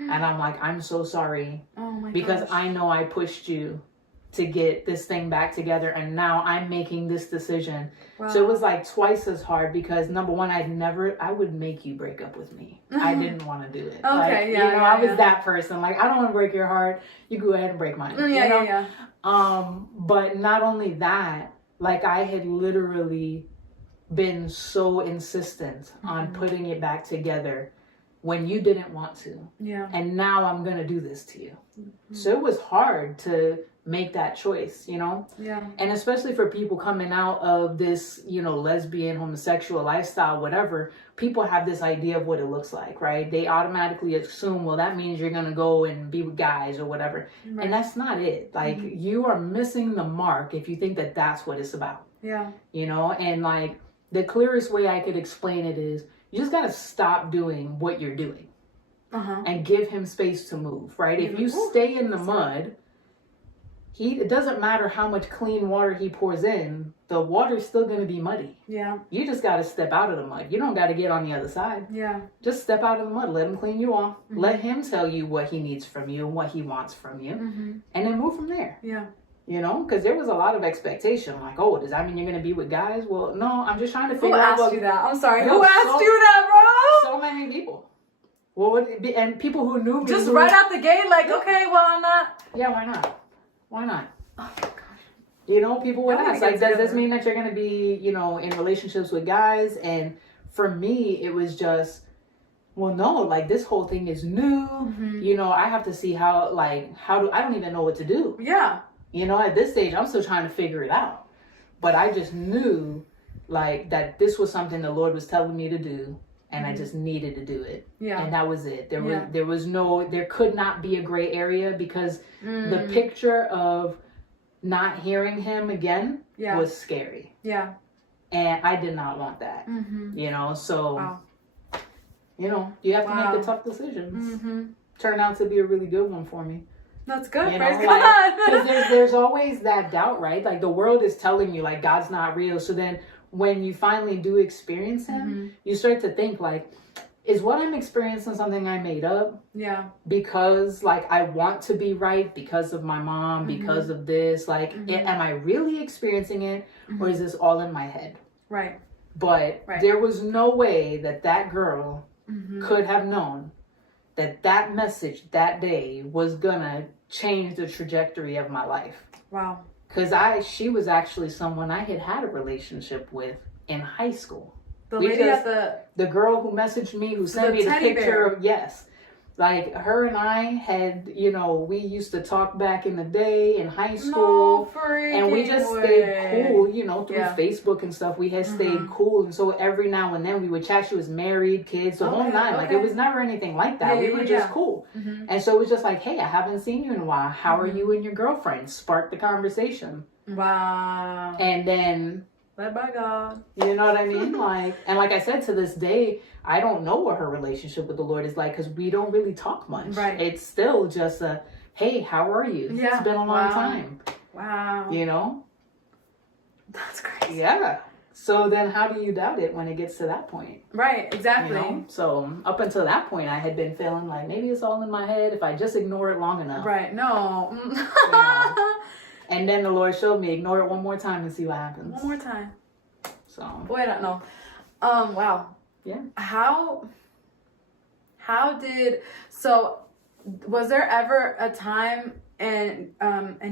And I'm like, I'm so sorry. Oh my because gosh. I know I pushed you to get this thing back together. And now I'm making this decision. Wow. So it was like twice as hard because, number one, I would make you break up with me. I didn't want to do it. Okay, like, yeah, you know, yeah, I was that person. Like, I don't want to break your heart. You go ahead and break mine. Yeah. But not only that, like, I had literally been so insistent on putting it back together when you didn't want to. Yeah. And now I'm going to do this to you. Mm-hmm. So it was hard to make that choice, you know? Yeah. And especially for people coming out of this, you know, lesbian, homosexual lifestyle, whatever, people have this idea of what it looks like, right? They automatically assume, well, that means you're going to go and be with guys or whatever. Right. And that's not it. Like, you are missing the mark if you think that that's what it's about. Yeah. You know? And, like, the clearest way I could explain it is, you just got to stop doing what you're doing and give him space to move, right? If you stay in the mud, it doesn't matter how much clean water he pours in, the water's still going to be muddy. Yeah. You just got to step out of the mud. You don't got to get on the other side. Yeah. Just step out of the mud. Let him clean you off. Let him tell you what he needs from you and what he wants from you. And then move from there. Yeah. You know, because there was a lot of expectation. Like, oh, does that mean you're going to be with guys? Well, no, I'm just trying to figure out. Who asked you that? I'm sorry. No, Who asked you that, bro? So many people. What would it be? And people who knew me. Just right out the gate, like, okay, well, I'm not. Yeah, why not? Why not? Oh, my gosh. You know, people would ask, like, does this together. mean that you're going to be, you know, in relationships with guys? And for me, it was just, well, no, like, this whole thing is new. You know, I have to see how I don't even know what to do. Yeah. You know, at this stage, I'm still trying to figure it out. But I just knew, like, that this was something the Lord was telling me to do. And I just needed to do it. Yeah. And that was it. There could not be a gray area, because the picture of not hearing him again was scary. Yeah. And I did not want that. You know, so, you know, you have to make the tough decisions. Turned out to be a really good one for me. That's good. You Praise know, God. Because there's always that doubt, right? Like, the world is telling you, like, God's not real. So then when you finally do experience him, you start to think, like, is what I'm experiencing something I made up? Yeah. Because, like, I want to be right because of my mom, because of this. Like, am I really experiencing it? Or is this all in my head? Right. But there was no way that girl could have known that message that day was gonna change the trajectory of my life. Wow. Because she was actually someone I had a relationship with in high school. The lady at the girl who messaged me, who sent me the picture of, like, her and I had, you know, we used to talk back in the day in high school. And we just stayed cool, you know, through Facebook and stuff. We had stayed cool. And so every now and then we would chat. She was married, kids, the whole nine. Like, it was never anything like that. We were just cool. And so it was just like, hey, I haven't seen you in a while. How are you and your girlfriend? Spark the conversation. Wow. And then, led by God. you know what I mean? Like, and like I said, to this day, I don't know what her relationship with the Lord is like, because we don't really talk much. Right. It's still just a, hey, how are you? Yeah. It's been a long time. Wow. You know? That's crazy. Yeah. So then how do you doubt it when it gets to that point? Right, exactly. You know? So up until that point, I had been feeling like maybe it's all in my head if I just ignore it long enough. Right, no. You know? And then the Lord showed me, ignore it one more time and see what happens. One more time. So. Boy, I don't know. Wow. Yeah. So was there ever a time in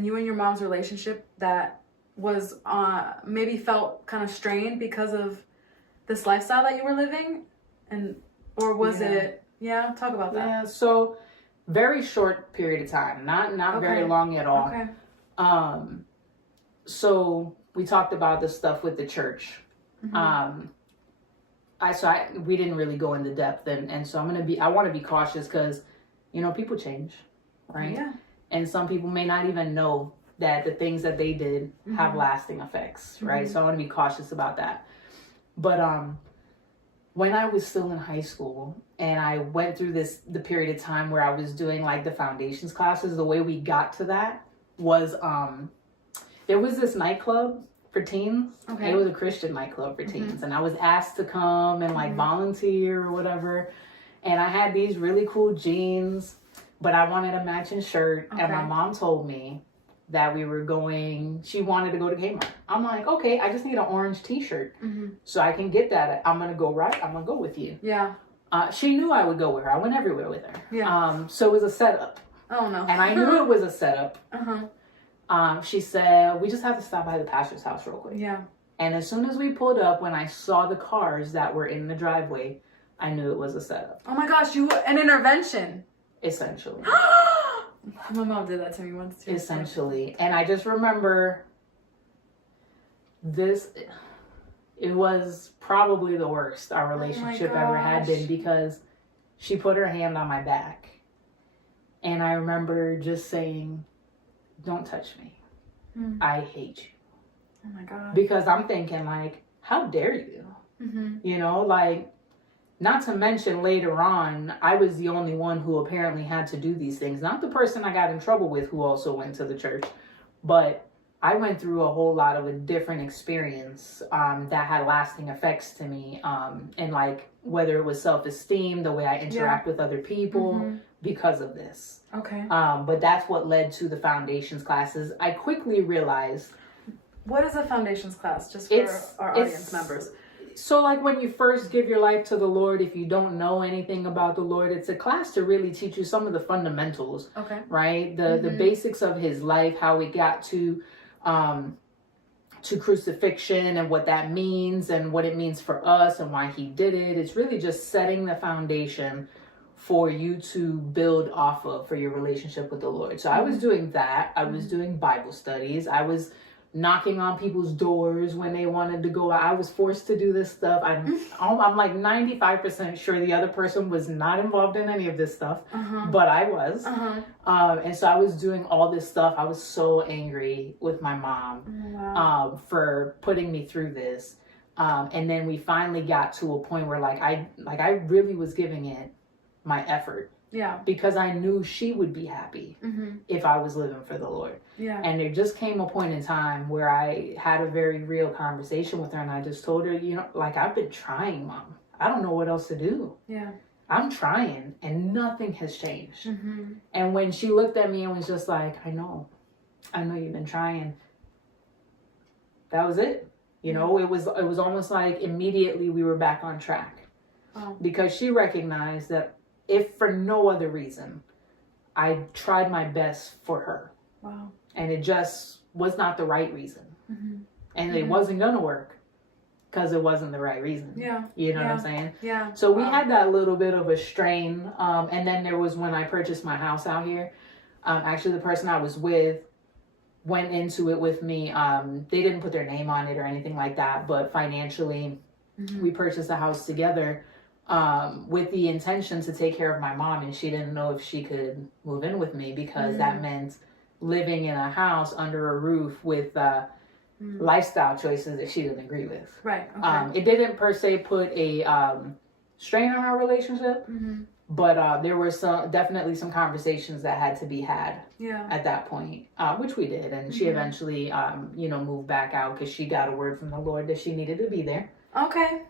you and your mom's relationship that was maybe felt kind of strained because of this lifestyle that you were living? Or was it, talk about that. Yeah, so very short period of time, not very long at all. Okay. So we talked about the stuff with the church. We didn't really go into depth, and so I want to be cautious, because, you know, people change, right? Yeah. And some people may not even know that the things that they did have lasting effects, right? So I want to be cautious about that. But when I was still in high school and I went through the period of time where I was doing, like, the foundations classes, the way we got to that was there was this nightclub for teens. Okay. It was a Christian nightclub for teens, and I was asked to come and, like, volunteer or whatever. And I had these really cool jeans, but I wanted a matching shirt. Okay. And my mom told me that she wanted to go to Kmart. I'm like, okay, I just need an orange t-shirt. So I can get that. I'm going to go with you. Yeah. She knew I would go with her. I went everywhere with her. Yeah. So it was a setup. Oh, no. And I knew it was a setup. Uh-huh. She said, we just have to stop by the pastor's house real quick. Yeah. And as soon as we pulled up, when I saw the cars that were in the driveway, I knew it was a setup. Oh my gosh, an intervention. Essentially. My mom did that to me once too. Essentially. And I just remember it was probably the worst our relationship ever had been, because she put her hand on my back. And I remember just saying, don't touch me. I hate you. Oh my God. Because I'm thinking, like, how dare you? You know, like, not to mention later on, I was the only one who apparently had to do these things. Not the person I got in trouble with, who also went to the church, But I went through a whole lot of a different experience that had lasting effects to me. And like whether it was self-esteem, the way I interact with other people because of this. Okay. But that's what led to the foundations classes. I quickly realized. What is a foundations class? Just for our audience members. So like when you first give your life to the Lord, if you don't know anything about the Lord, it's a class to really teach you some of the fundamentals. Okay. Right? The basics of his life, how he got to crucifixion and what that means and what it means for us and why he did it. It's really just setting the foundation for you to build off of for your relationship with the Lord. So I was doing that. I was doing Bible studies. I was knocking on people's doors when they wanted to go out. I was forced to do this stuff. I'm like 95% sure the other person was not involved in any of this stuff, but I was. And so I was doing all this stuff. I was so angry with my mom for putting me through this. And then we finally got to a point where I really was giving it my effort. Yeah. Because I knew she would be happy if I was living for the Lord. Yeah. And there just came a point in time where I had a very real conversation with her, and I just told her, I've been trying, Mom. I don't know what else to do. Yeah. I'm trying, and nothing has changed. And when she looked at me and was just like, I know you've been trying. That was it. It was almost like immediately we were back on track. Because she recognized that if for no other reason, I tried my best for her. Wow. And it just was not the right reason. And it wasn't going to work because it wasn't the right reason. Yeah. You know what I'm saying? Yeah. So we had that little bit of a strain. And then there was when I purchased my house out here. Actually, the person I was with went into it with me. They didn't put their name on it or anything like that. But financially, we purchased the house together. With the intention to take care of my mom, and she didn't know if she could move in with me because that meant living in a house under a roof with lifestyle choices that she didn't agree with. Right. Okay. It didn't per se put a strain on our relationship, but there were definitely some conversations that had to be had at that point, which we did, and she eventually moved back out because she got a word from the Lord that she needed to be there. Okay.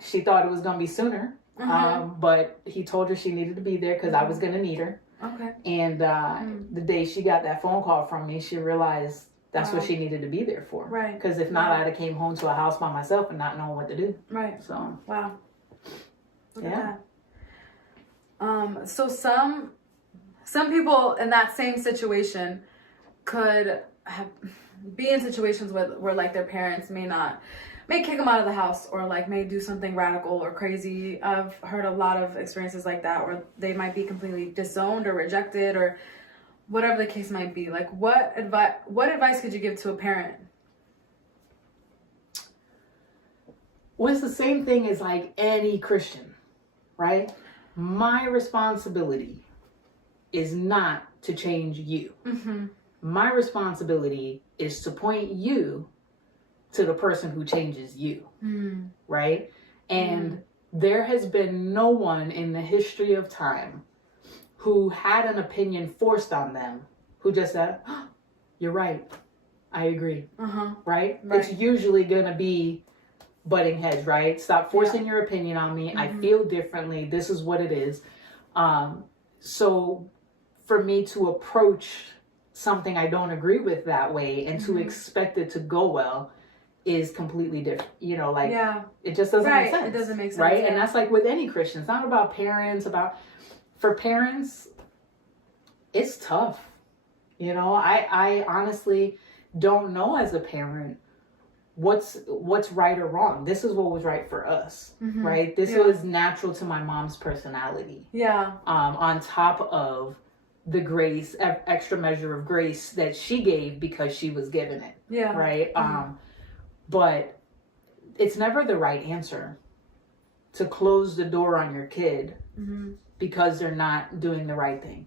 She thought it was going to be sooner, but he told her she needed to be there because I was going to need her. Okay. And the day she got that phone call from me, she realized that's what she needed to be there for. Right. Because if not, I'd have came home to a house by myself and not knowing what to do. Right. So. Wow. Look at that. So some people in that same situation could be in situations where like their parents may kick them out of the house or like may do something radical or crazy. I've heard a lot of experiences like that where they might be completely disowned or rejected or whatever the case might be. Like what advice could you give to a parent? Well, it's the same thing as like any Christian, right? My responsibility is not to change you. My responsibility is to point you to the person who changes you, right? And there has been no one in the history of time who had an opinion forced on them who just said, oh, you're right, I agree, right? It's usually gonna be butting heads, right? Stop forcing your opinion on me. I feel differently. This is what it is. So for me to approach something I don't agree with that way and to expect it to go well is completely different. It just doesn't make sense. It doesn't make sense. Right? Yeah. And that's like with any Christian. It's not about parents, for parents, it's tough. I honestly don't know as a parent what's right or wrong. This is what was right for us, right? This was natural to my mom's personality. Yeah. On top of the grace, extra measure of grace that she gave because she was given it. Yeah. Right? But it's never the right answer to close the door on your kid because they're not doing the right thing.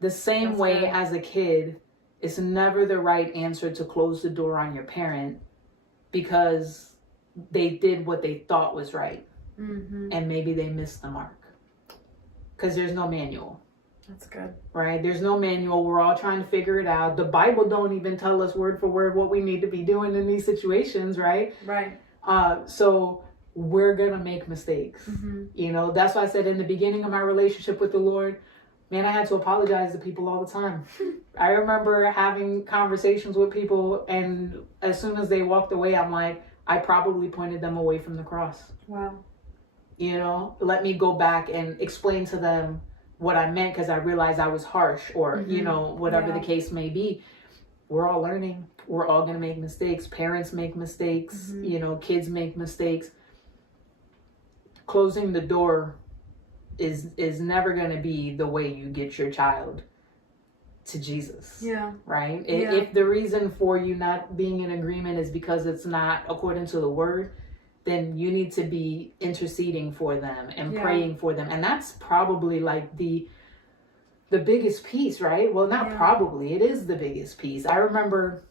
The same way as a kid, it's never the right answer to close the door on your parent because they did what they thought was right. And maybe they missed the mark. Because there's no manual. That's good. Right? There's no manual. We're all trying to figure it out. The Bible don't even tell us word for word what we need to be doing in these situations, right? Right. So we're going to make mistakes. You know, that's why I said in the beginning of my relationship with the Lord, man, I had to apologize to people all the time. I remember having conversations with people, and as soon as they walked away, I'm like, I probably pointed them away from the cross. Wow. You know, let me go back and explain to them what I meant, because I realized I was harsh, or, you know, whatever the case may be. We're all learning. We're all going to make mistakes. Parents make mistakes. You know, kids make mistakes. Closing the door is never going to be the way you get your child to Jesus. Yeah. Right? Yeah. If the reason for you not being in agreement is because it's not according to the word, then you need to be interceding for them and praying for them. And that's probably like the biggest piece, right? Well, not probably, it is the biggest piece. I remember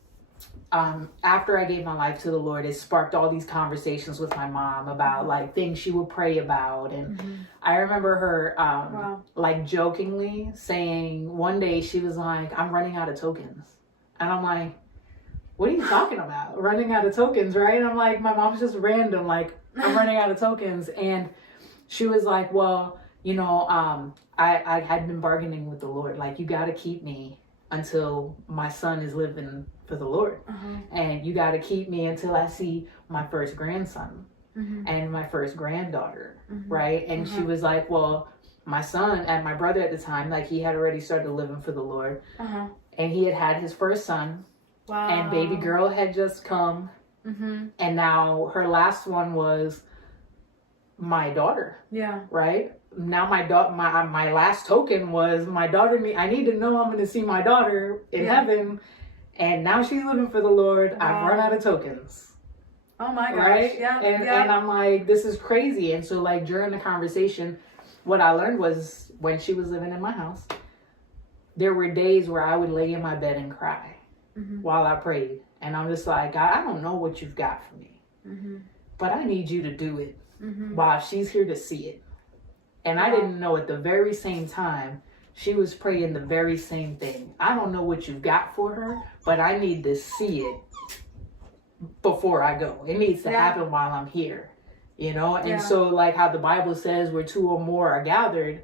after I gave my life to the Lord, it sparked all these conversations with my mom about like things she would pray about. And I remember her like jokingly saying one day, she was like, I'm running out of tokens. And I'm like, what are you talking about? Running out of tokens, right? And I'm like, my mom's just random, like, I'm running out of tokens. And she was like, well, you know, I had been bargaining with the Lord, like, you got to keep me until my son is living for the Lord. And you got to keep me until I see my first grandson and my first granddaughter, right? And she was like, well, my son and my brother at the time, like, he had already started living for the Lord. And he had his first son. Wow. And baby girl had just come. And now her last one was my daughter. Yeah. Right? Now my last token was my daughter. I need to know I'm going to see my daughter in heaven. And now she's living for the Lord. I've run out of tokens. Oh my gosh. Right? Yeah. And I'm like, this is crazy. And so like during the conversation, what I learned was when she was living in my house, there were days where I would lay in my bed and cry while I prayed. And I'm just like, God, I don't know what you've got for me, but I need you to do it while she's here to see it. And I didn't know at the very same time, she was praying the very same thing. I don't know what you've got for her, but I need to see it before I go. It needs to happen while I'm here, you know? And so like how the Bible says where two or more are gathered,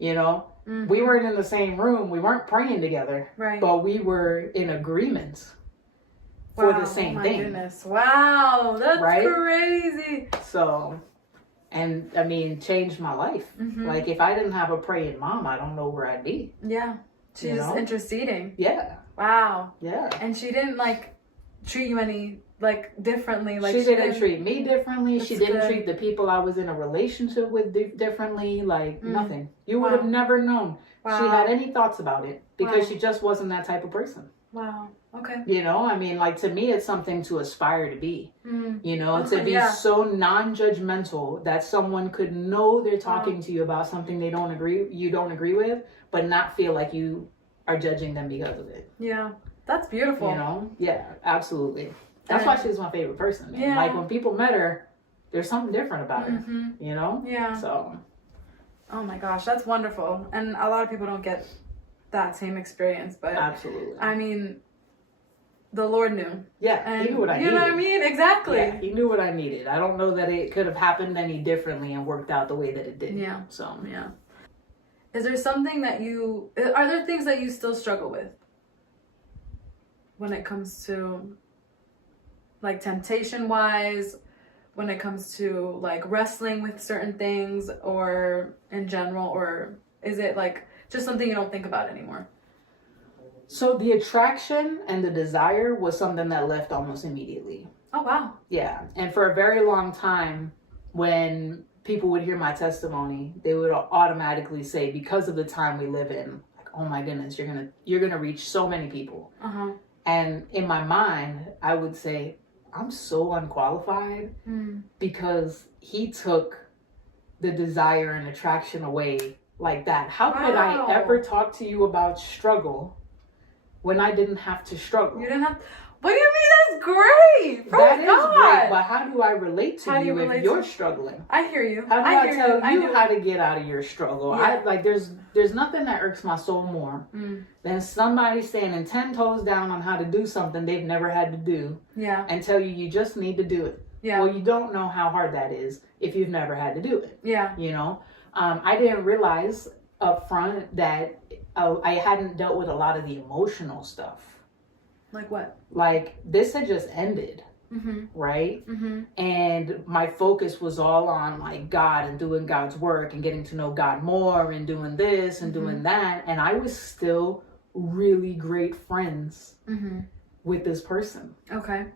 you know, we weren't in the same room. We weren't praying together, but we were in agreement for the same thing. Goodness. Wow. That's crazy. So, and I mean, changed my life. Like if I didn't have a praying mom, I don't know where I'd be. Yeah. She's interceding. Yeah. Wow. Yeah. And she didn't like treat you any like differently. Like she didn't treat me differently. She didn't good. treat the people I was in a relationship with differently. Like nothing. You would have never known she had any thoughts about it because she just wasn't that type of person. Wow. Okay. You know, I mean, like to me, it's something to aspire to be. You know, to be so non-judgmental that someone could know they're talking to you about something you don't agree with, but not feel like you are judging them because of it. Yeah, that's beautiful. You know, yeah, absolutely. That's why she's my favorite person. Man. Yeah. Like when people met her, there's something different about her. You know. Yeah. So. Oh my gosh, that's wonderful, and a lot of people don't get that same experience, but absolutely. I mean, the Lord knew. Yeah, and he knew what I needed. You know what I mean? Exactly. Yeah, he knew what I needed. I don't know that it could have happened any differently and worked out the way that it did. Yeah. So yeah. Is there something that are there things that you still struggle with when it comes to like temptation wise, when it comes to like wrestling with certain things or in general, or is it like just something you don't think about anymore? So the attraction and the desire was something that left almost immediately. Oh, wow. Yeah. And for a very long time, when people would hear my testimony, they would automatically say, because of the time we live in, like, oh my goodness, you're gonna reach so many people. And in my mind, I would say, I'm so unqualified because he took the desire and attraction away like that. How could I ever talk to you about struggle when I didn't have to struggle? You didn't have. What do you mean? That's great. That Praise is God. great, but how do I relate to How do you you relate if you're to- struggling? I hear you. How do I hear tell I you do. how to get out of your struggle? Yeah. There's nothing that irks my soul more than somebody standing 10 toes down on how to do something they've never had to do Yeah. and tell you just need to do it. Yeah. Well, you don't know how hard that is if you've never had to do it. Yeah. You know, I didn't realize up front that I hadn't dealt with a lot of the emotional stuff. Like what? Like this had just ended. Right? And my focus was all on like God and doing God's work and getting to know God more and doing this and doing that. And I was still really great friends with this person. Okay.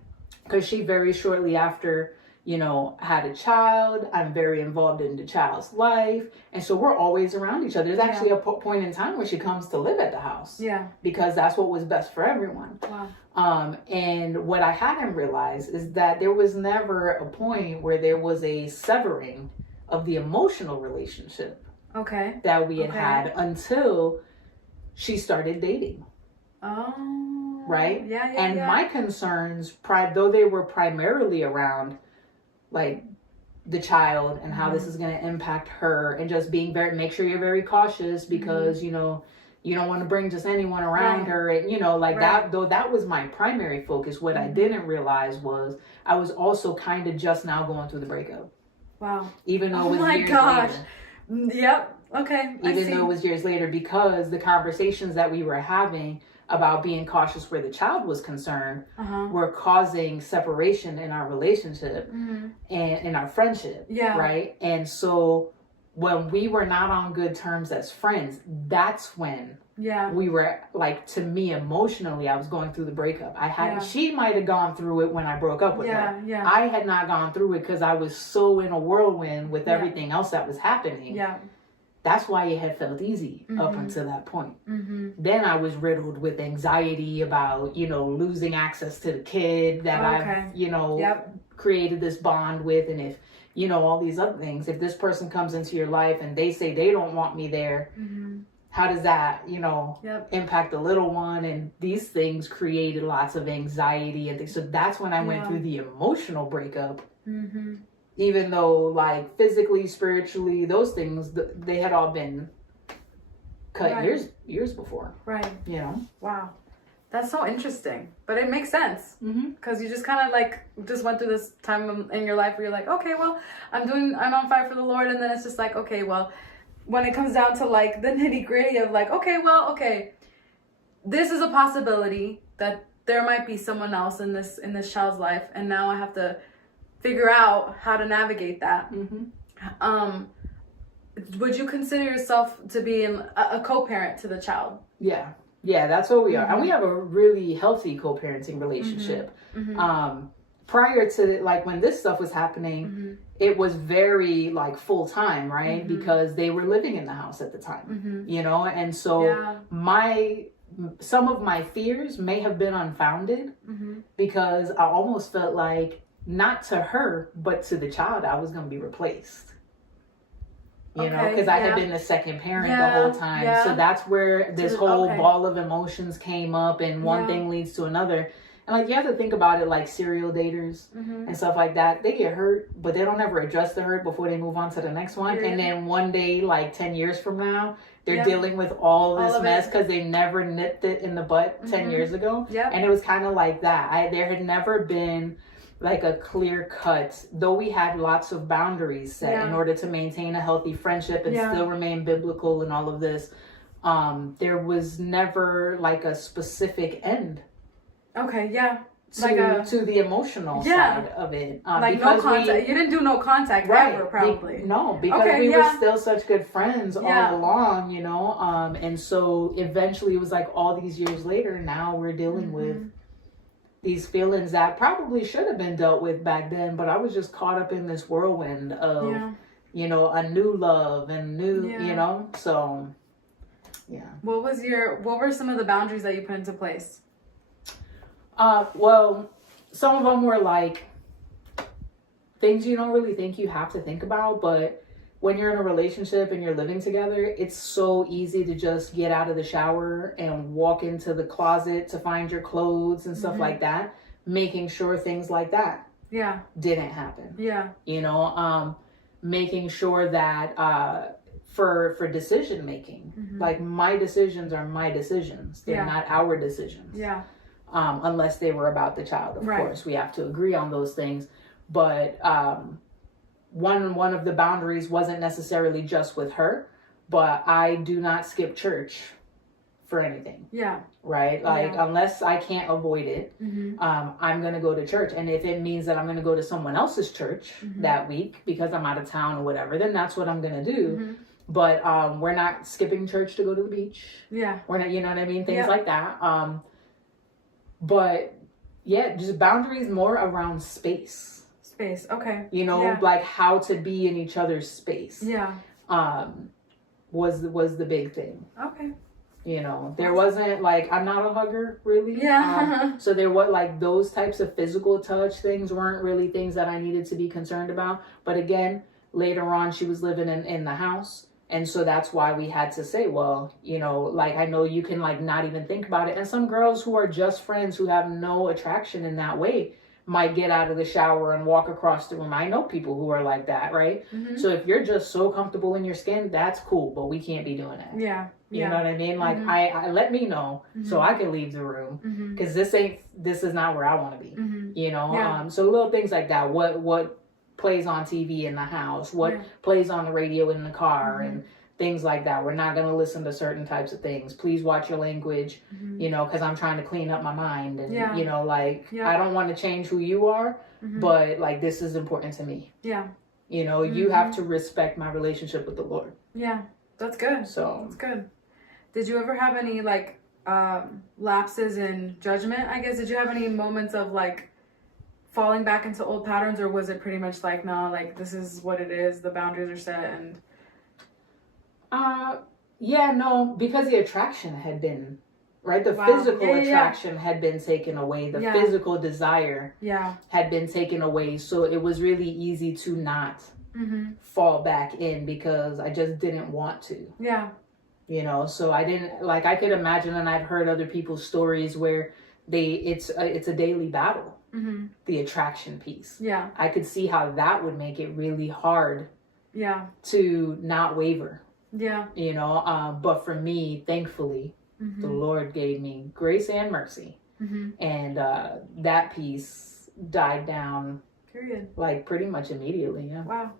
Because she very shortly after, you know, had a child. I'm very involved in the child's life. And so we're always around each other. There's actually a point in time where she comes to live at the house. Yeah. Because that's what was best for everyone. Wow. And what I hadn't realized is that there was never a point where there was a severing of the emotional relationship that we had had until she started dating. Oh. Right? Yeah. And my concerns, though they were primarily around like the child and how this is going to impact her and just being make sure you're very cautious because, you know, you don't want to bring just anyone around her. And, you know, like that, though that was my primary focus. What I didn't realize was I was also kind of just now going through the breakup. Wow. Even though it was years later. Yep. Okay. Even though it was years later, because the conversations that we were having about being cautious where the child was concerned were causing separation in our relationship and in our friendship. Yeah. Right. And so when we were not on good terms as friends, that's when we were like, to me emotionally, I was going through the breakup. She might have gone through it when I broke up with her. Yeah. I had not gone through it because I was so in a whirlwind with everything else that was happening. Yeah. That's why it had felt easy up until that point. Then I was riddled with anxiety about, you know, losing access to the kid that I've, you know, created this bond with. And if, you know, all these other things, if this person comes into your life and they say they don't want me there, how does that, you know, impact the little one? And these things created lots of anxiety and things. So that's when I went through the emotional breakup. Even though, like, physically, spiritually, those things, they had all been cut years before. Right. You know? Wow. That's so interesting. But it makes sense. Because you just kind of, like, just went through this time in your life where you're like, okay, well, I'm on fire for the Lord. And then it's just like, okay, well, when it comes down to, like, the nitty gritty of, like, okay, this is a possibility that there might be someone else in this child's life. And now I have to figure out how to navigate that. Would you consider yourself to be a co-parent to the child? Yeah, that's what we are. And we have a really healthy co-parenting relationship. Prior to, like, when this stuff was happening, it was very, like, full-time, right? Because they were living in the house at the time, you know? And so some of my fears may have been unfounded because I almost felt like, not to her, but to the child, I was going to be replaced. You know, because I had been the second parent the whole time. So that's where this whole ball of emotions came up, and one thing leads to another. And, like, you have to think about it like serial daters and stuff like that. They get hurt, but they don't ever address the hurt before they move on to the next one. And then one day, like 10 years from now, they're dealing with all this mess because they never nipped it in the butt 10 years ago. And it was kind of like that. There had never been like a clear cut, though we had lots of boundaries set in order to maintain a healthy friendship and still remain biblical and all of this. There was never like a specific end. Okay, yeah. To the emotional side of it. Like no contact. You didn't do no contact ever, probably. Because we were still such good friends all along, you know. And so eventually it was like all these years later, now we're dealing with these feelings that probably should have been dealt with back then, but I was just caught up in this whirlwind of, you know, a new love and new, you know, so, What were some of the boundaries that you put into place? Well, some of them were like things you don't really think you have to think about, but when you're in a relationship and you're living together, it's so easy to just get out of the shower and walk into the closet to find your clothes and stuff like that, making sure things like that didn't happen. You know, making sure that for decision making, like my decisions are my decisions. They're not our decisions. Unless they were about the child, of course. We have to agree on those things. But one of the boundaries wasn't necessarily just with her, but I do not skip church for anything. Right? Like, unless I can't avoid it, I'm going to go to church. And if it means that I'm going to go to someone else's church that week because I'm out of town or whatever, then that's what I'm going to do. But we're not skipping church to go to the beach. We're not, you know what I mean? Things like that. But yeah, just boundaries more around space. Okay. You know, like how to be in each other's space. Was the big thing. Okay. You know, there wasn't like, I'm not a hugger really. So there was like those types of physical touch things weren't really things that I needed to be concerned about. But again, later on she was living in the house. And so that's why we had to say, well, you know, like, I know you can like not even think about it. And some girls who are just friends who have no attraction in that way might get out of the shower and walk across the room. I know people who are like that, right? So if you're just so comfortable in your skin, that's cool, but we can't be doing that. You know what I mean? Like, I let me know so I can leave the room, because this is not where I want to be. You know, so little things like that. What plays on TV in the house? What plays on the radio in the car? And things like that. We're not going to listen to certain types of things. Please watch your language, you know, because I'm trying to clean up my mind. And, you know, like, I don't want to change who you are, but, like, this is important to me. You know, you have to respect my relationship with the Lord. That's good. So. That's good. Did you ever have any, like, lapses in judgment, I guess? Did you have any moments of, like, falling back into old patterns, or was it pretty much like, no, like, this is what it is, the boundaries are set, and... Yeah, no, because the attraction had been, right? The physical attraction had been taken away. The physical desire had been taken away. So it was really easy to not fall back in because I just didn't want to. You know, so I didn't, like, I could imagine, and I've heard other people's stories where it's a daily battle, the attraction piece. I could see how that would make it really hard to not waver. You know, but for me, thankfully, the Lord gave me grace and mercy. And that piece died down. Period. Like pretty much immediately. Wow.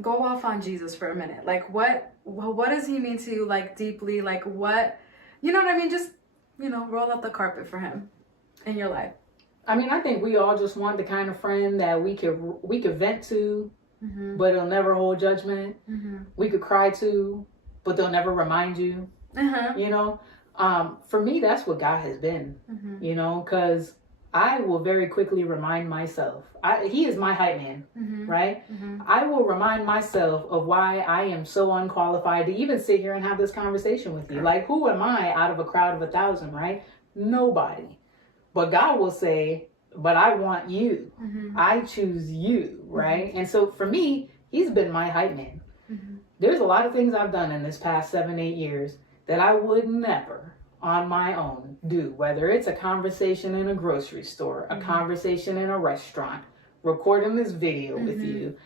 Go off on Jesus for a minute. Like, what does he mean to you, like, deeply? Like, what, you know what I mean? Just, you know, roll out the carpet for him in your life. I mean, I think we all just want the kind of friend that we could vent to, but it'll never hold judgment. We could cry to, but they'll never remind you. You know, for me, that's what God has been. You know, because I will very quickly remind myself. He is my hype man, right? I will remind myself of why I am so unqualified to even sit here and have this conversation with you. Like, who am I out of a crowd of 1,000, right? Nobody. But God will say, but I want you. I choose you, right? And so for me, he's been my hype man. There's a lot of things I've done in this past 7-8 years that I would never on my own do, whether it's a conversation in a grocery store, a conversation in a restaurant, recording this video with you,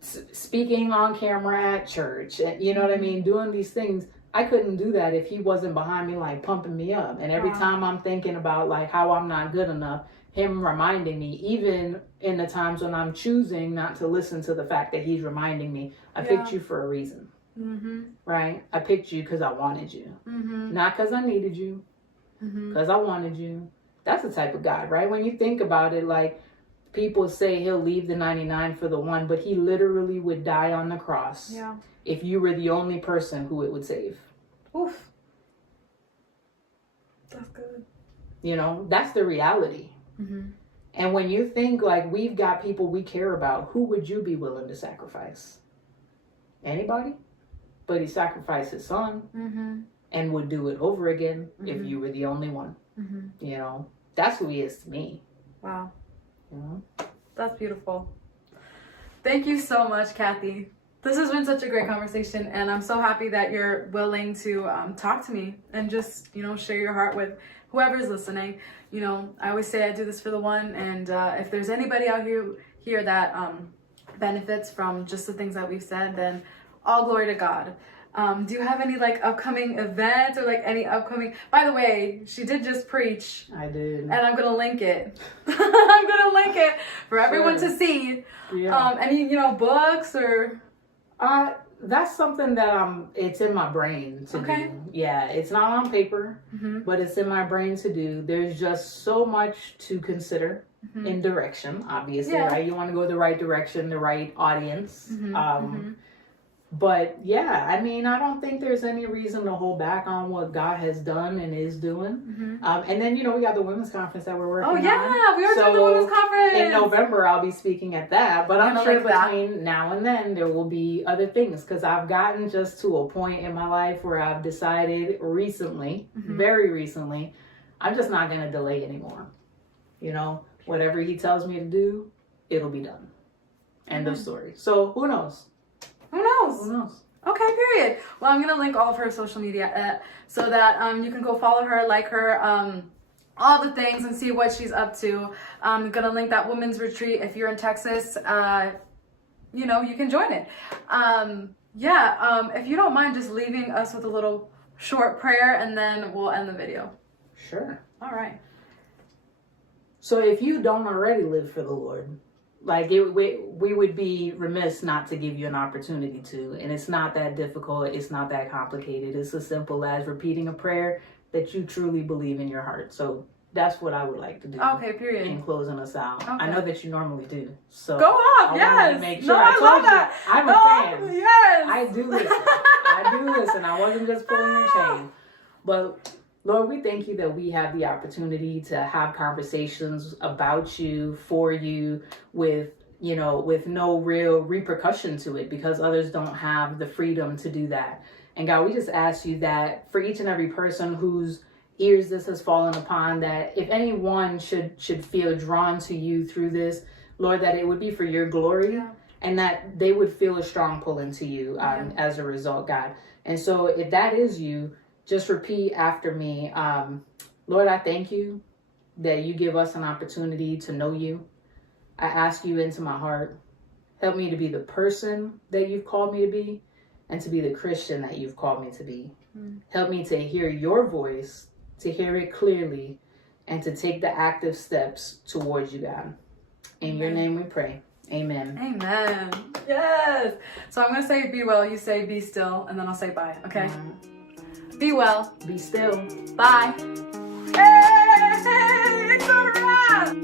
speaking on camera at church, and you know what I mean, doing these things. I couldn't do that if he wasn't behind me, like pumping me up. And every time I'm thinking about like how I'm not good enough, him reminding me, even in the times when I'm choosing not to listen to the fact that he's reminding me, I picked you for a reason. Right? I picked you because I wanted you. Not because I needed you. Because I wanted you. That's the type of God, right? When you think about it, like, people say he'll leave the 99 for the one, but he literally would die on the cross if you were the only person who it would save. Oof. That's good. You know, that's the reality. And when you think like we've got people we care about, who would you be willing to sacrifice? Anybody? But he sacrificed his son and would do it over again if you were the only one. You know, that's who he is to me. Wow. You know? That's beautiful. Thank you so much, Kathy. This has been such a great conversation, and I'm so happy that you're willing to talk to me and just, share your heart with whoever's listening. I always say I do this for the one, and if there's anybody out here that benefits from just the things that we've said, then all glory to God. Do you have any upcoming events or any upcoming? By the way, she did just preach. I did, and I'm gonna link it. I'm gonna link it for everyone to see. Yeah. Any books or? That's something that it's in my brain to do. Yeah, it's not on paper, but it's in my brain to do. There's just so much to consider in direction, obviously, right? You want to go the right direction, the right audience. But yeah, I mean, I don't think there's any reason to hold back on what God has done and is doing. And then, we got the women's conference that we're working on. Oh yeah, we are doing the women's conference. In November, I'll be speaking at that. But I'm sure between now and then, there will be other things. Because I've gotten just to a point in my life where I've decided recently, very recently, I'm just not going to delay anymore. Whatever he tells me to do, it'll be done. End of story. So who knows? Who knows? Who knows? Okay, period. Well, I'm going to link all of her social media so that you can go follow her, like her, all the things, and see what she's up to. I'm going to link that women's retreat. If you're in Texas, you can join it. If you don't mind just leaving us with a little short prayer, and then we'll end the video. Sure. All right. So if you don't already live for the Lord, we would be remiss not to give you an opportunity to. And it's not that difficult. It's not that complicated. It's as simple as repeating a prayer that you truly believe in your heart. So that's what I would like to do. Okay, period. In closing us out. Okay. I know that you normally do. So go off, yes. Make sure. I love that. I'm a fan. Yes. I do listen. I wasn't just pulling your chain. But Lord, we thank you that we have the opportunity to have conversations about you, for you, with no real repercussion to it, because others don't have the freedom to do that. And God, we just ask you that for each and every person whose ears this has fallen upon, that if anyone should feel drawn to you through this, Lord, that it would be for your glory, and that they would feel a strong pull into you as a result, God. And so if that is you, just repeat after me. Lord, I thank you that you give us an opportunity to know you. I ask you into my heart. Help me to be the person that you've called me to be, and to be the Christian that you've called me to be. Help me to hear your voice, to hear it clearly, and to take the active steps towards you, God. In your name we pray. Amen. Amen. Yes. So I'm going to say be well, you say be still, and then I'll say bye, okay? Be well. Be still. Bye. Hey, it's a wrap.